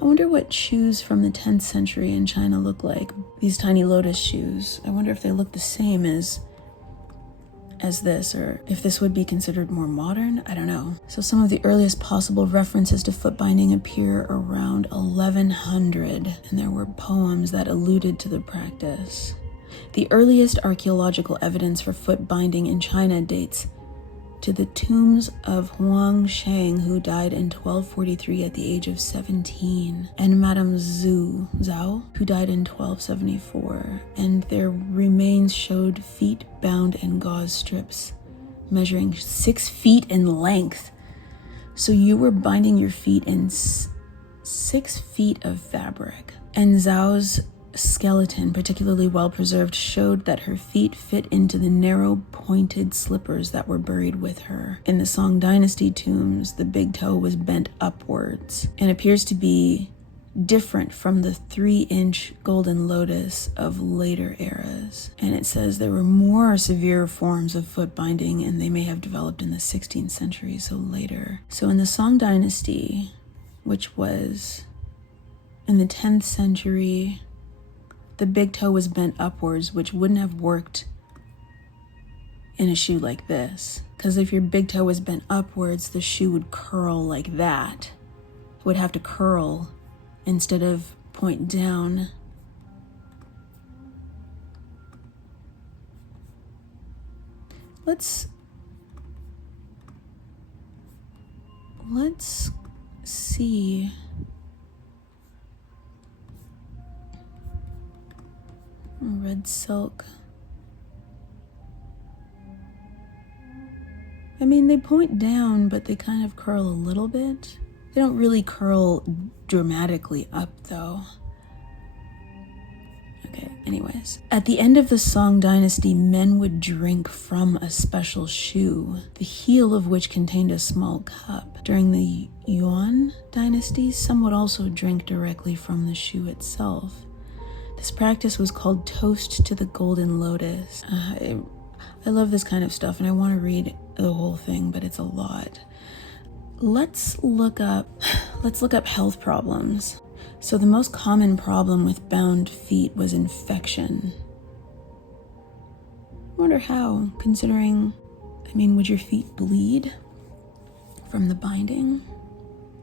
I wonder what shoes from the 10th century in China look like. These tiny lotus shoes. I wonder if they look the same as this, or if this would be considered more modern. I don't know. So some of the earliest possible references to foot binding appear around 1100, and there were poems that alluded to the practice. The earliest archaeological evidence for foot binding in China dates to the tombs of Huang Shang, who died in 1243 at the age of 17, and Madame Zhao, who died in 1274, and their remains showed feet bound in gauze strips measuring 6 feet in length. So you were binding your feet in 6 feet of fabric. And Zhao's skeleton, particularly well preserved, showed that her feet fit into the narrow pointed slippers that were buried with her. In the Song Dynasty tombs, the big toe was bent upwards and appears to be different from the 3-inch golden lotus of later eras. And it says there were more severe forms of foot binding, and they may have developed in the 16th century, so later. So in the Song Dynasty, which was in the 10th century, the big toe was bent upwards, which wouldn't have worked in a shoe like this. Because if your big toe was bent upwards, the shoe would curl like that. It would have to curl instead of point down. Let's see. Red silk. I mean, they point down, but they kind of curl a little bit. They don't really curl dramatically up, though. Okay, anyways. At the end of the Song Dynasty, men would drink from a special shoe, the heel of which contained a small cup. During the Yuan Dynasty, some would also drink directly from the shoe itself. This practice was called Toast to the Golden Lotus. I love this kind of stuff, and I want to read the whole thing, but it's a lot. Let's look up health problems. So the most common problem with bound feet was infection. I wonder how, considering, would your feet bleed from the binding?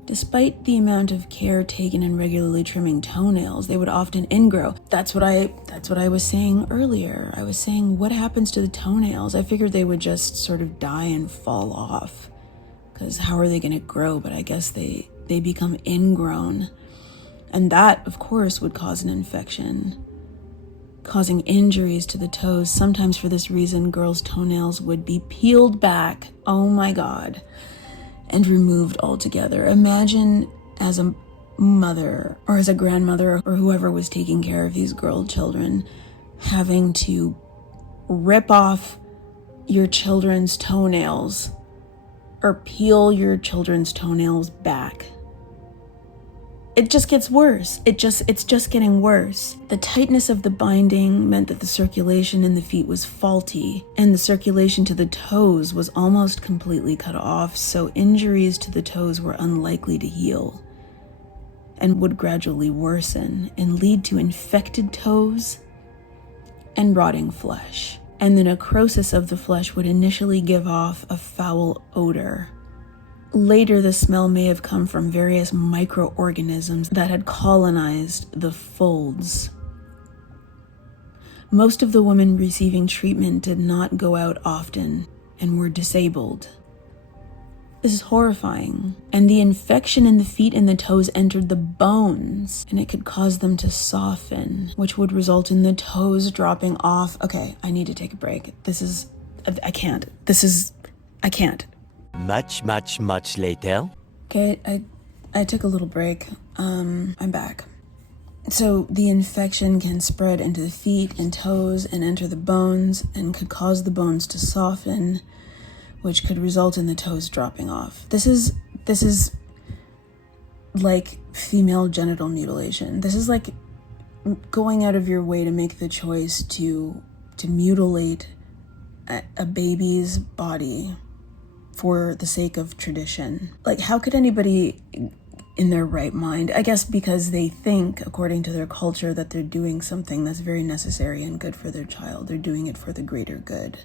Despite the amount of care taken in regularly trimming toenails, they would often ingrow. That's what I was saying earlier. I was saying, what happens to the toenails? I figured they would just sort of die and fall off, because how are they going to grow? But I guess they become ingrown. And that, of course, would cause an infection, causing injuries to the toes. Sometimes for this reason, girls' toenails would be peeled back. Oh my God. And removed altogether. Imagine as a mother or as a grandmother or whoever was taking care of these girl children having to rip off your children's toenails or peel your children's toenails back. It just gets worse. It's just getting worse. The tightness of the binding meant that the circulation in the feet was faulty, and the circulation to the toes was almost completely cut off, so injuries to the toes were unlikely to heal and would gradually worsen and lead to infected toes and rotting flesh. And the necrosis of the flesh would initially give off a foul odor. Later, the smell may have come from various microorganisms that had colonized the folds. Most of the women receiving treatment did not go out often and were disabled. This is horrifying. And the infection in the feet and the toes entered the bones, and it could cause them to soften, which would result in the toes dropping off. Okay, I need to take a break. I can't. Much later. Okay, I took a little break. I'm back. So the infection can spread into the feet and toes and enter the bones and could cause the bones to soften, which could result in the toes dropping off. This is like female genital mutilation. This is like going out of your way to make the choice to mutilate a baby's body for the sake of tradition. Like, how could anybody in their right mind, I guess because they think, according to their culture, that they're doing something that's very necessary and good for their child. They're doing it for the greater good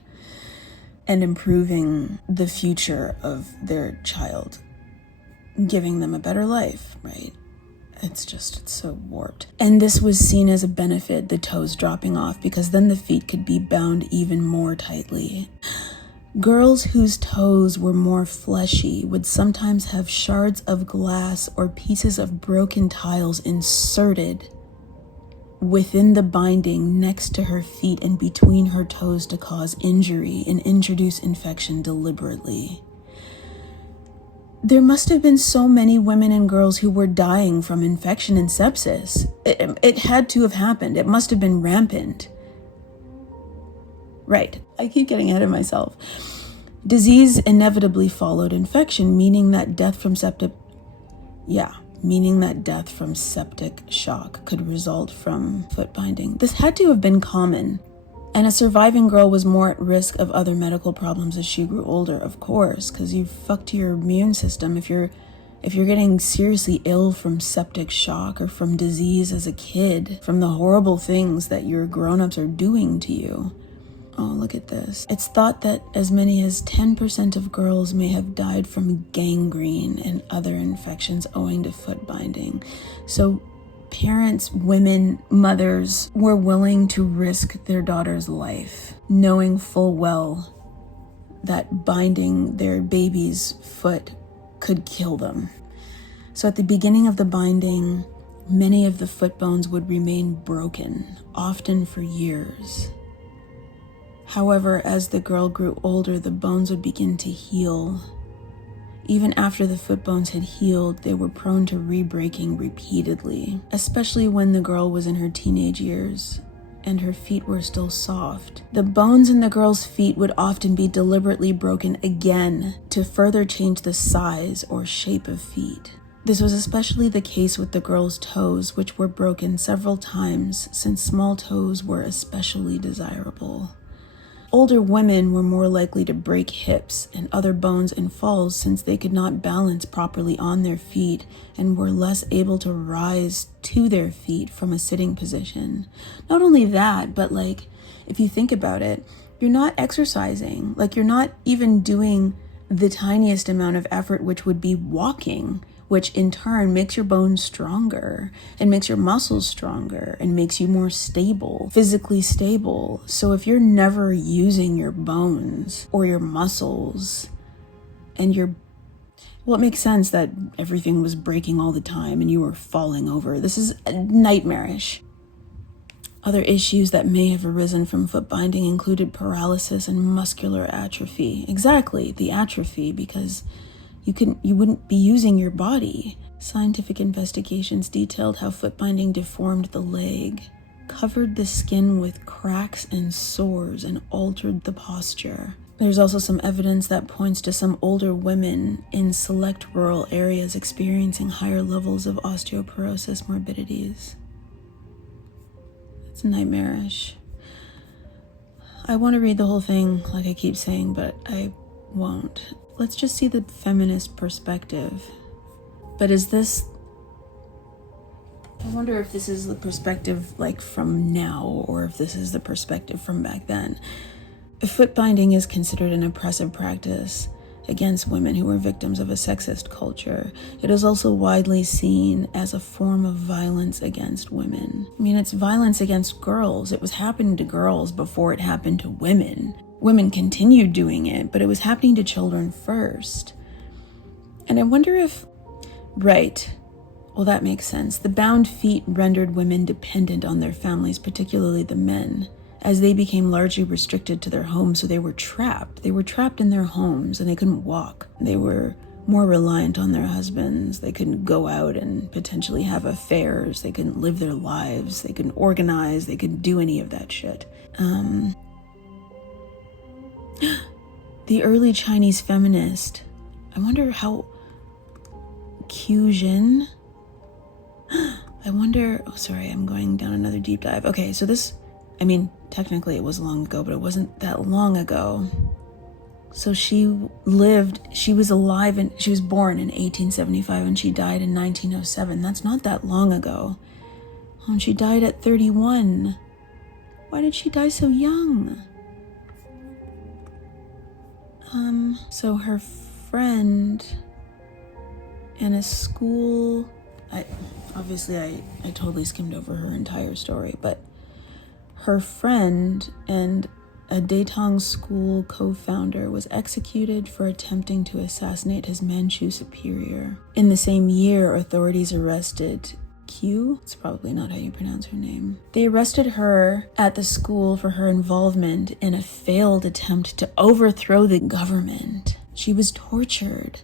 and improving the future of their child, giving them a better life, right? It's so warped. And this was seen as a benefit, the toes dropping off, because then the feet could be bound even more tightly. Girls whose toes were more fleshy would sometimes have shards of glass or pieces of broken tiles inserted within the binding next to her feet and between her toes to cause injury and introduce infection deliberately. There must have been so many women and girls who were dying from infection and sepsis. It had to have happened. It must have been rampant. Right. I keep getting ahead of myself. Disease inevitably followed infection, meaning that death from septic shock could result from foot binding. This had to have been common. And a surviving girl was more at risk of other medical problems as she grew older, of course, because you fucked your immune system. If you're getting seriously ill from septic shock or from disease as a kid, from the horrible things that your grown-ups are doing to you. Oh, look at this. It's thought that as many as 10% of girls may have died from gangrene and other infections owing to foot binding. So parents, women, mothers were willing to risk their daughter's life, knowing full well that binding their baby's foot could kill them. So at the beginning of the binding, many of the foot bones would remain broken, often for years. However, as the girl grew older, the bones would begin to heal. Even after the foot bones had healed, they were prone to re-breaking repeatedly, especially when the girl was in her teenage years and her feet were still soft. The bones in the girl's feet would often be deliberately broken again to further change the size or shape of feet. This was especially the case with the girl's toes, which were broken several times since small toes were especially desirable. Older women were more likely to break hips and other bones in falls since they could not balance properly on their feet and were less able to rise to their feet from a sitting position. Not only that, but if you think about it, you're not exercising. You're not even doing the tiniest amount of effort, which would be walking, which in turn makes your bones stronger and makes your muscles stronger and makes you more stable, physically stable. So if you're never using your bones or your muscles and it makes sense that everything was breaking all the time and you were falling over. This is nightmarish. Other issues that may have arisen from foot binding included paralysis and muscular atrophy. Exactly, the atrophy, because you wouldn't be using your body. Scientific investigations detailed how foot binding deformed the leg, covered the skin with cracks and sores, and altered the posture. There's also some evidence that points to some older women in select rural areas experiencing higher levels of osteoporosis morbidities. It's nightmarish. I want to read the whole thing, like I keep saying, but I won't. Let's just see the feminist perspective. But I wonder if this is the perspective from now, or if this is the perspective from back then. Foot binding is considered an oppressive practice against women who were victims of a sexist culture. It is also widely seen as a form of violence against women. It's violence against girls. It was happening to girls before it happened to women. Women continued doing it, but it was happening to children first. And I wonder if, right, well, that makes sense. The bound feet rendered women dependent on their families, particularly the men, as they became largely restricted to their homes, so they were trapped. They were trapped in their homes and they couldn't walk. They were more reliant on their husbands. They couldn't go out and potentially have affairs. They couldn't live their lives. They couldn't organize. They couldn't do any of that shit. The early Chinese feminist, I wonder how 𝘬𝘰𝘱𝑺, I wonder, oh sorry, I'm going down another deep dive. Okay, so this, I mean, technically it was long ago, but it wasn't that long ago. So she was alive, and she was born in 1875 and she died in 1907. That's not that long ago. And she died at 31. Why did she die so young? So her friend in a school, I totally skimmed over her entire story, but her friend and a Datong school co-founder was executed for attempting to assassinate his Manchu superior. In the same year, authorities arrested Q. It's probably not how you pronounce her name. They arrested her at the school for her involvement in a failed attempt to overthrow the government. She was tortured,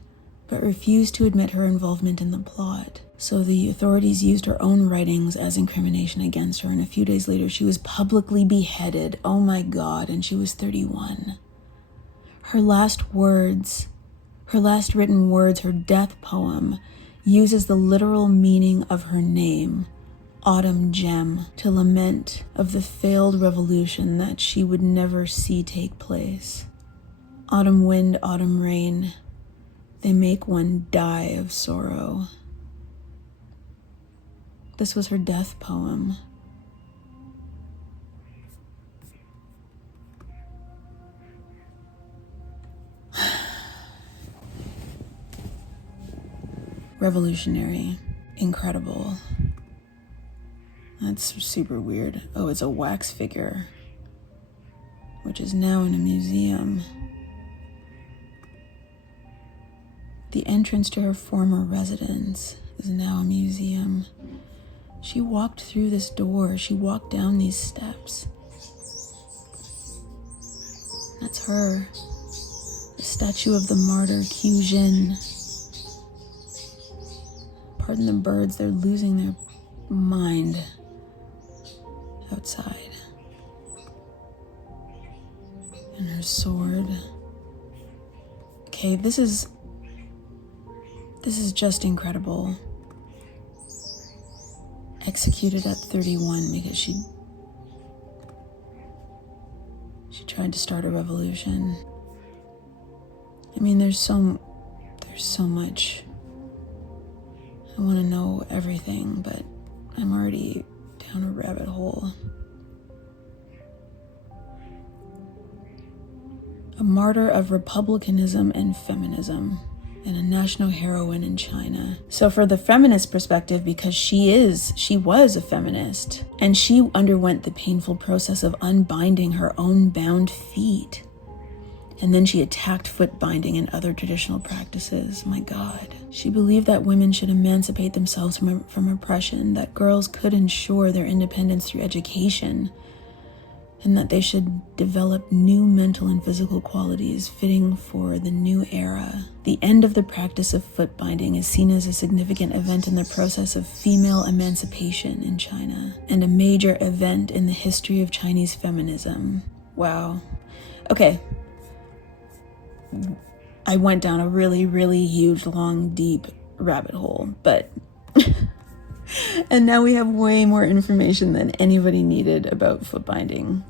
but refused to admit her involvement in the plot. So the authorities used her own writings as incrimination against her, and a few days later she was publicly beheaded. Oh my God, and she was 31. Her last written words, her death poem, uses the literal meaning of her name, Autumn Gem, to lament of the failed revolution that she would never see take place. Autumn wind, autumn rain, they make one die of sorrow. This was her death poem. Revolutionary. Incredible. That's super weird. Oh, it's a wax figure, which is now in a museum. The entrance to her former residence is now a museum. She walked through this door. She walked down these steps. That's her. The statue of the martyr 𝘬𝘰𝘱𝑺. Pardon the birds, they're losing their mind outside. And her sword. Okay, this is just incredible. Executed at 31 because she tried to start a revolution. I mean, there's so much. I want to know everything, but I'm already down a rabbit hole. A martyr of republicanism and feminism, and a national heroine in China. So for the feminist perspective, because she was a feminist, and she underwent the painful process of unbinding her own bound feet. And then she attacked foot binding and other traditional practices. My God. She believed that women should emancipate themselves from oppression, that girls could ensure their independence through education, and that they should develop new mental and physical qualities fitting for the new era. The end of the practice of foot binding is seen as a significant event in the process of female emancipation in China, and a major event in the history of Chinese feminism. Wow. Okay. I went down a really, really huge, long, deep rabbit hole, but and now we have way more information than anybody needed about foot binding.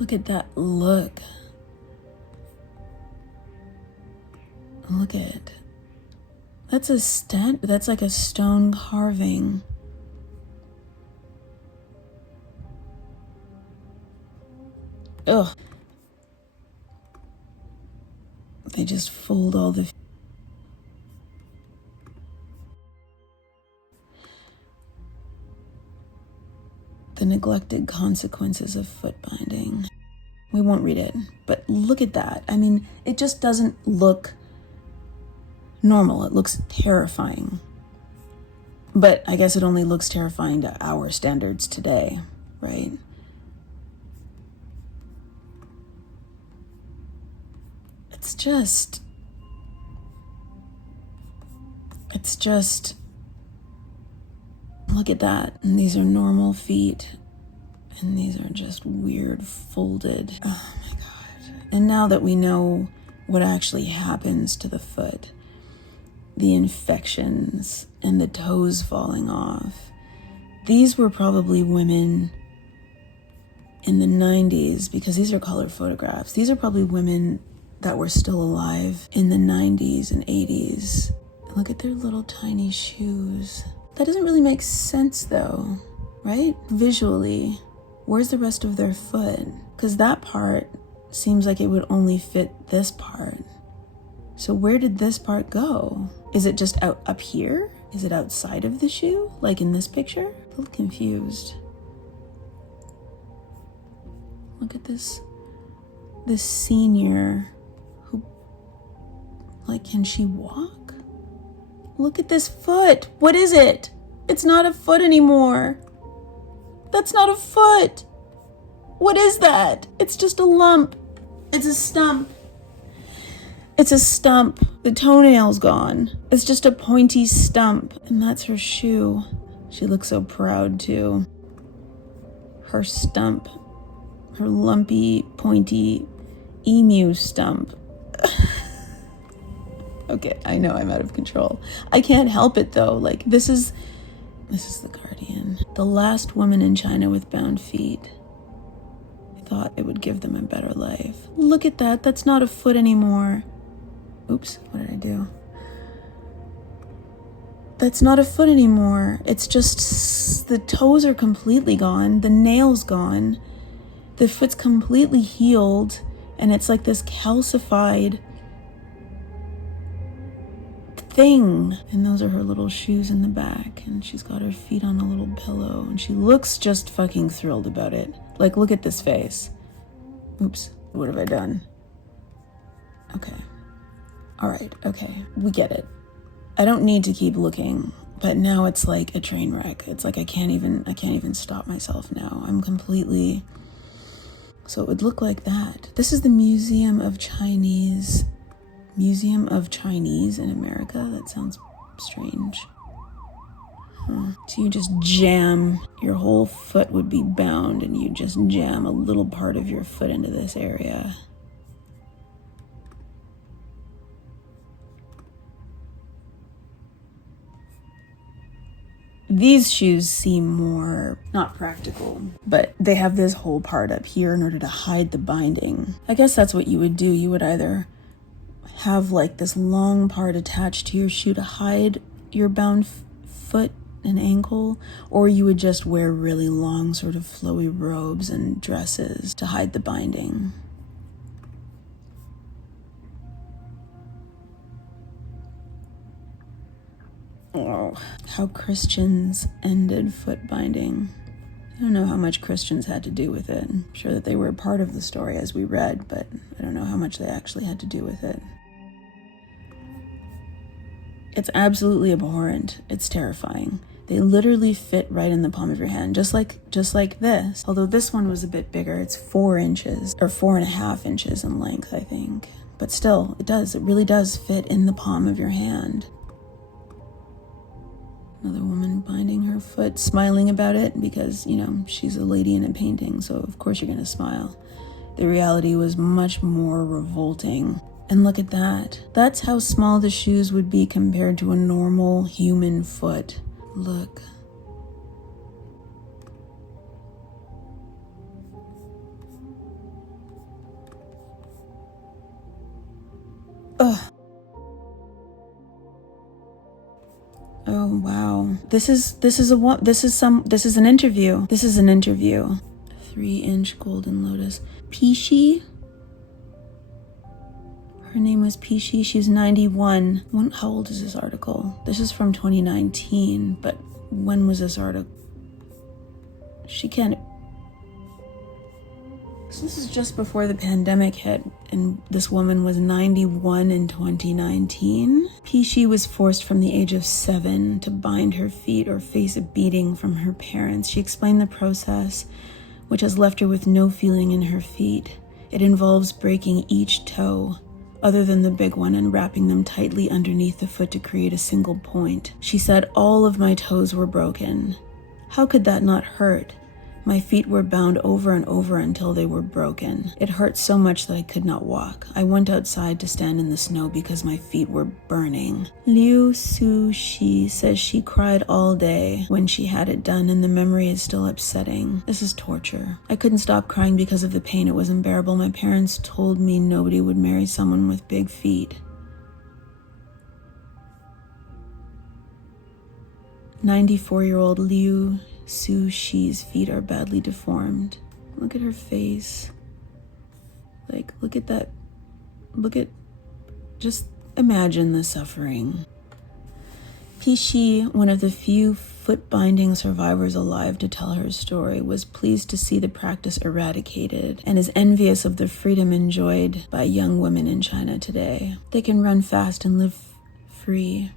Look at that look. Look at it. That's like a stone carving. Ugh. They just fold all the neglected consequences of foot binding. We won't read it, but look at that. I mean, it just doesn't look normal. It looks terrifying. But I guess it only looks terrifying to our standards today, right? It's just, look at that. And these are normal feet. And these are just weird folded. Oh my God. And now that we know what actually happens to the foot, the infections and the toes falling off, these were probably women in the 90s, because these are color photographs. These are probably women that were still alive in the 90s and 80s. Look at their little tiny shoes. That doesn't really make sense though, right? Visually, where's the rest of their foot? Because that part seems like it would only fit this part. So where did this part go? Is it just out up here? Is it outside of the shoe, like in this picture? A little confused. Look at this senior who, like, can she walk? Look at this foot. What is it? It's not a foot anymore. That's not a foot. What is that? It's just a lump. It's a stump. It's a stump. The toenail's gone. It's just a pointy stump. And that's her shoe. She looks so proud too. Her stump. Her lumpy, pointy emu stump. Okay, I know I'm out of control. I can't help it though. Like, this is The Guardian. The last woman in China with bound feet. I thought it would give them a better life. Look at that. That's not a foot anymore. Oops, what did I do? That's not a foot anymore. It's just the toes are completely gone. The nail's gone. The foot's completely healed. And it's like this calcified thing. And those are her little shoes in the back. And she's got her feet on a little pillow. And she looks just fucking thrilled about it. Like, look at this face. Oops, what have I done? Okay. All right, okay, we get it. I don't need to keep looking, but now it's like a train wreck. It's like I can't even stop myself now. I'm completely, so it would look like that. This is the Museum of Chinese in America. That sounds strange. So you just jam, your whole foot would be bound and you just jam a little part of your foot into this area. These shoes seem more, not practical, but they have this whole part up here in order to hide the binding. I guess that's what you would do. You would either have like this long part attached to your shoe to hide your bound foot and ankle, or you would just wear really long sort of flowy robes and dresses to hide the binding. Oh, how Christians ended foot binding. I don't know how much Christians had to do with it. I'm sure that they were a part of the story as we read, but I don't know how much they actually had to do with it. It's absolutely abhorrent. It's terrifying. They literally fit right in the palm of your hand, just like this. Although this one was a bit bigger. It's 4 inches, or 4.5 inches in length, I think. But still, it really does fit in the palm of your hand. Another woman binding her foot, smiling about it because, you know, she's a lady in a painting, so of course you're gonna smile. The reality was much more revolting. And look at that. That's how small the shoes would be compared to a normal human foot. Look. Ugh. Oh wow. This is an interview. This is an interview. 3-inch golden lotus. Pishi? Her name was Pishi. She's 91. How old is this article? This is from 2019, but when was this article? She can't. So this is just before the pandemic hit, and this woman was 91 in 2019. 𝐵𝑒 was forced from the age of 7 to bind her feet or face a beating from her parents. She explained the process, which has left her with no feeling in her feet. It involves breaking each toe, other than the big one, and wrapping them tightly underneath the foot to create a single point. She said, "All of my toes were broken. How could that not hurt? My feet were bound over and over until they were broken. It hurt so much that I could not walk. I went outside to stand in the snow because my feet were burning." Liu Su-shi says she cried all day when she had it done, and the memory is still upsetting. "This is torture. I couldn't stop crying because of the pain. It was unbearable. My parents told me nobody would marry someone with big feet." 94-year-old Liu Su-shi's feet are badly deformed. Look at her face. Like, look at that. Just imagine the suffering. 𝐵𝑒, one of the few foot binding survivors alive to tell her story, was pleased to see the practice eradicated and is envious of the freedom enjoyed by young women in China today. They can run fast and live free.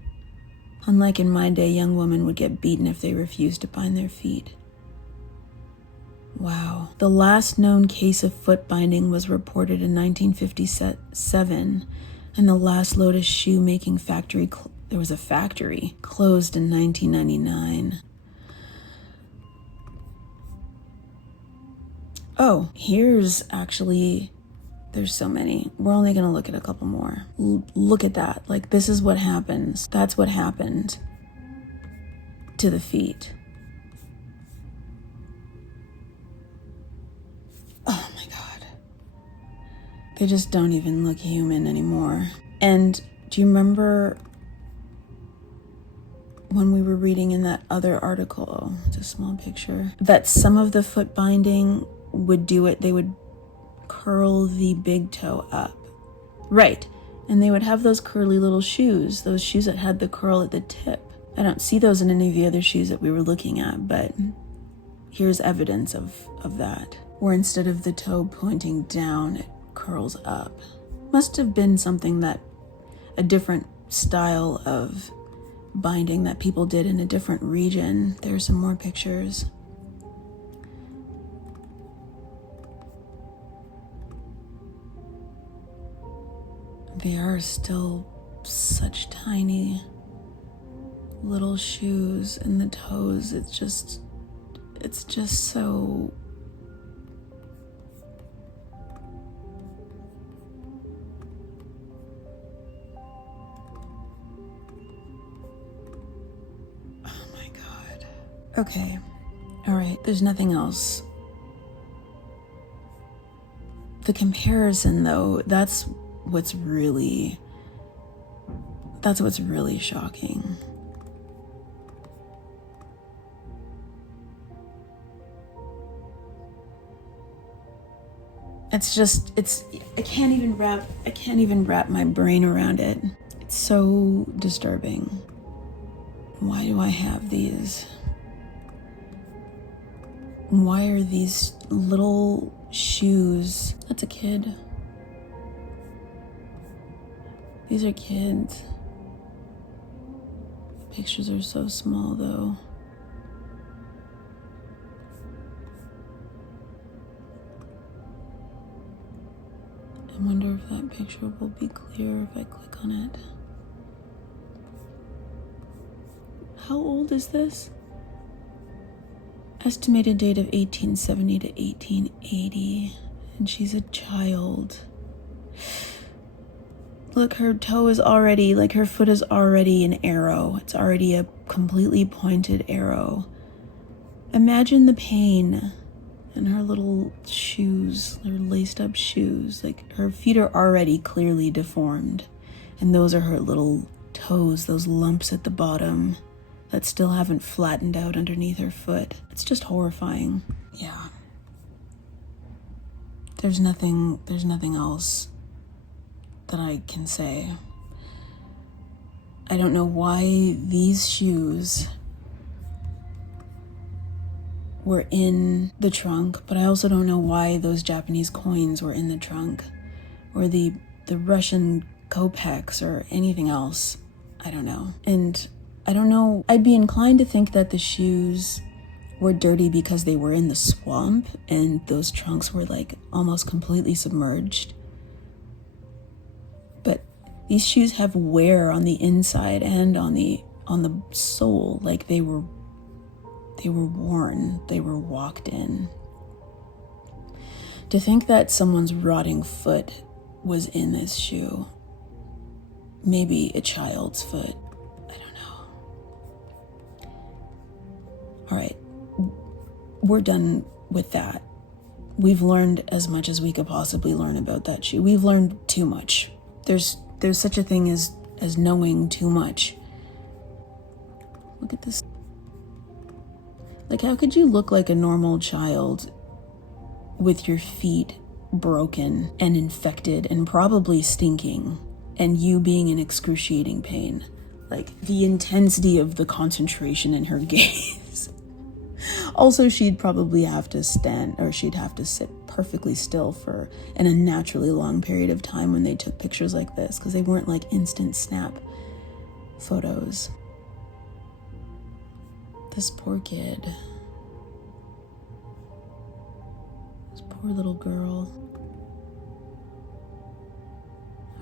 Unlike in my day, young women would get beaten if they refused to bind their feet. Wow. The last known case of foot binding was reported in 1957, and the last Lotus shoe-making factory, there was a factory, closed in 1999. Oh, here's actually... There's so many. We're only going to look at a couple more. Look at that. Like, this is what happens. That's what happened to the feet. Oh my God. They just don't even look human anymore. And do you remember when we were reading in that other article, oh, it's a small picture, that some of the foot binding would do it, they would curl the big toe up. Right. And they would have those curly little shoes, those shoes that had the curl at the tip. I don't see those in any of the other shoes that we were looking at, but here's evidence of that. Where instead of the toe pointing down, it curls up. Must have been something that, a different style of binding that people did in a different region. There's some more pictures. They are still such tiny little shoes, and the toes, it's just so... Oh my God. Okay. All right. There's nothing else. The comparison, though, that's what's really shocking. I can't even wrap my brain around it. It's so disturbing. Why do I have these? Why are these little shoes? That's a kid. These are kids. The pictures are so small, though. I wonder if that picture will be clear if I click on it. How old is this? Estimated date of 1870 to 1880, and she's a child. Look, her toe is already, like her foot is already an arrow. It's already a completely pointed arrow. Imagine the pain in her little shoes, her laced up shoes. Like, her feet are already clearly deformed. And those are her little toes, those lumps at the bottom that still haven't flattened out underneath her foot. It's just horrifying. Yeah. There's nothing else that I can say. I don't know why these shoes were in the trunk, but I also don't know why those Japanese coins were in the trunk, or the Russian kopecks or anything else. I don't know. And I don't know, I'd be inclined to think that the shoes were dirty because they were in the swamp and those trunks were like almost completely submerged. But these shoes have wear on the inside and on the sole, like they were worn, they were walked in. To think that someone's rotting foot was in this shoe, maybe a child's foot, I don't know. All right, we're done with that. We've learned as much as we could possibly learn about that shoe. We've learned too much. There's such a thing as knowing too much. Look at this. Like, how could you look like a normal child with your feet broken and infected and probably stinking, and you being in excruciating pain? Like, the intensity of the concentration in her gaze. Also, she'd probably have to stand, or she'd have to sit perfectly still for an unnaturally long period of time when they took pictures like this, because they weren't like instant snap photos. This poor kid. This poor little girl.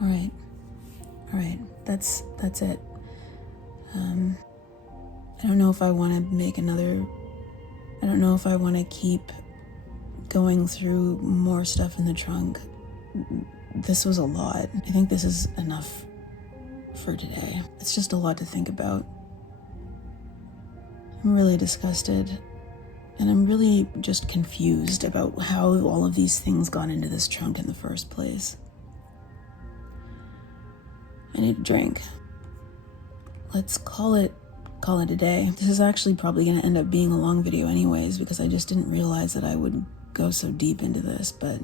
All right, that's it. I don't know if I want to make another, I don't know if I want to keep going through more stuff in the trunk. This was a lot. I think this is enough for today. It's just a lot to think about. I'm really disgusted, and I'm really just confused about how all of these things got into this trunk in the first place. I need a drink. Let's call it a day. This is actually probably going to end up being a long video anyways, because I just didn't realize that I would go so deep into this, but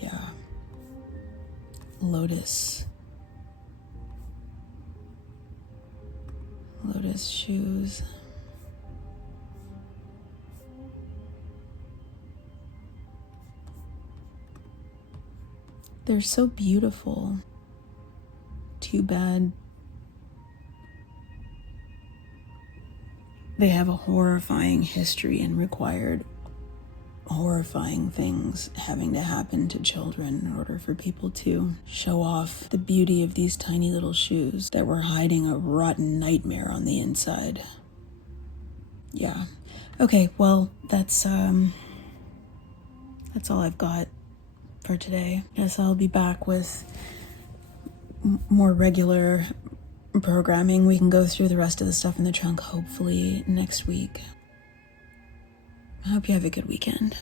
yeah. Lotus shoes. They're so beautiful. Too bad they have a horrifying history and required horrifying things having to happen to children in order for people to show off the beauty of these tiny little shoes that were hiding a rotten nightmare on the inside. Yeah. Okay, well, that's all I've got for today. Guess I'll be back with more regular programming. We can go through the rest of the stuff in the trunk hopefully next week. I hope you have a good weekend.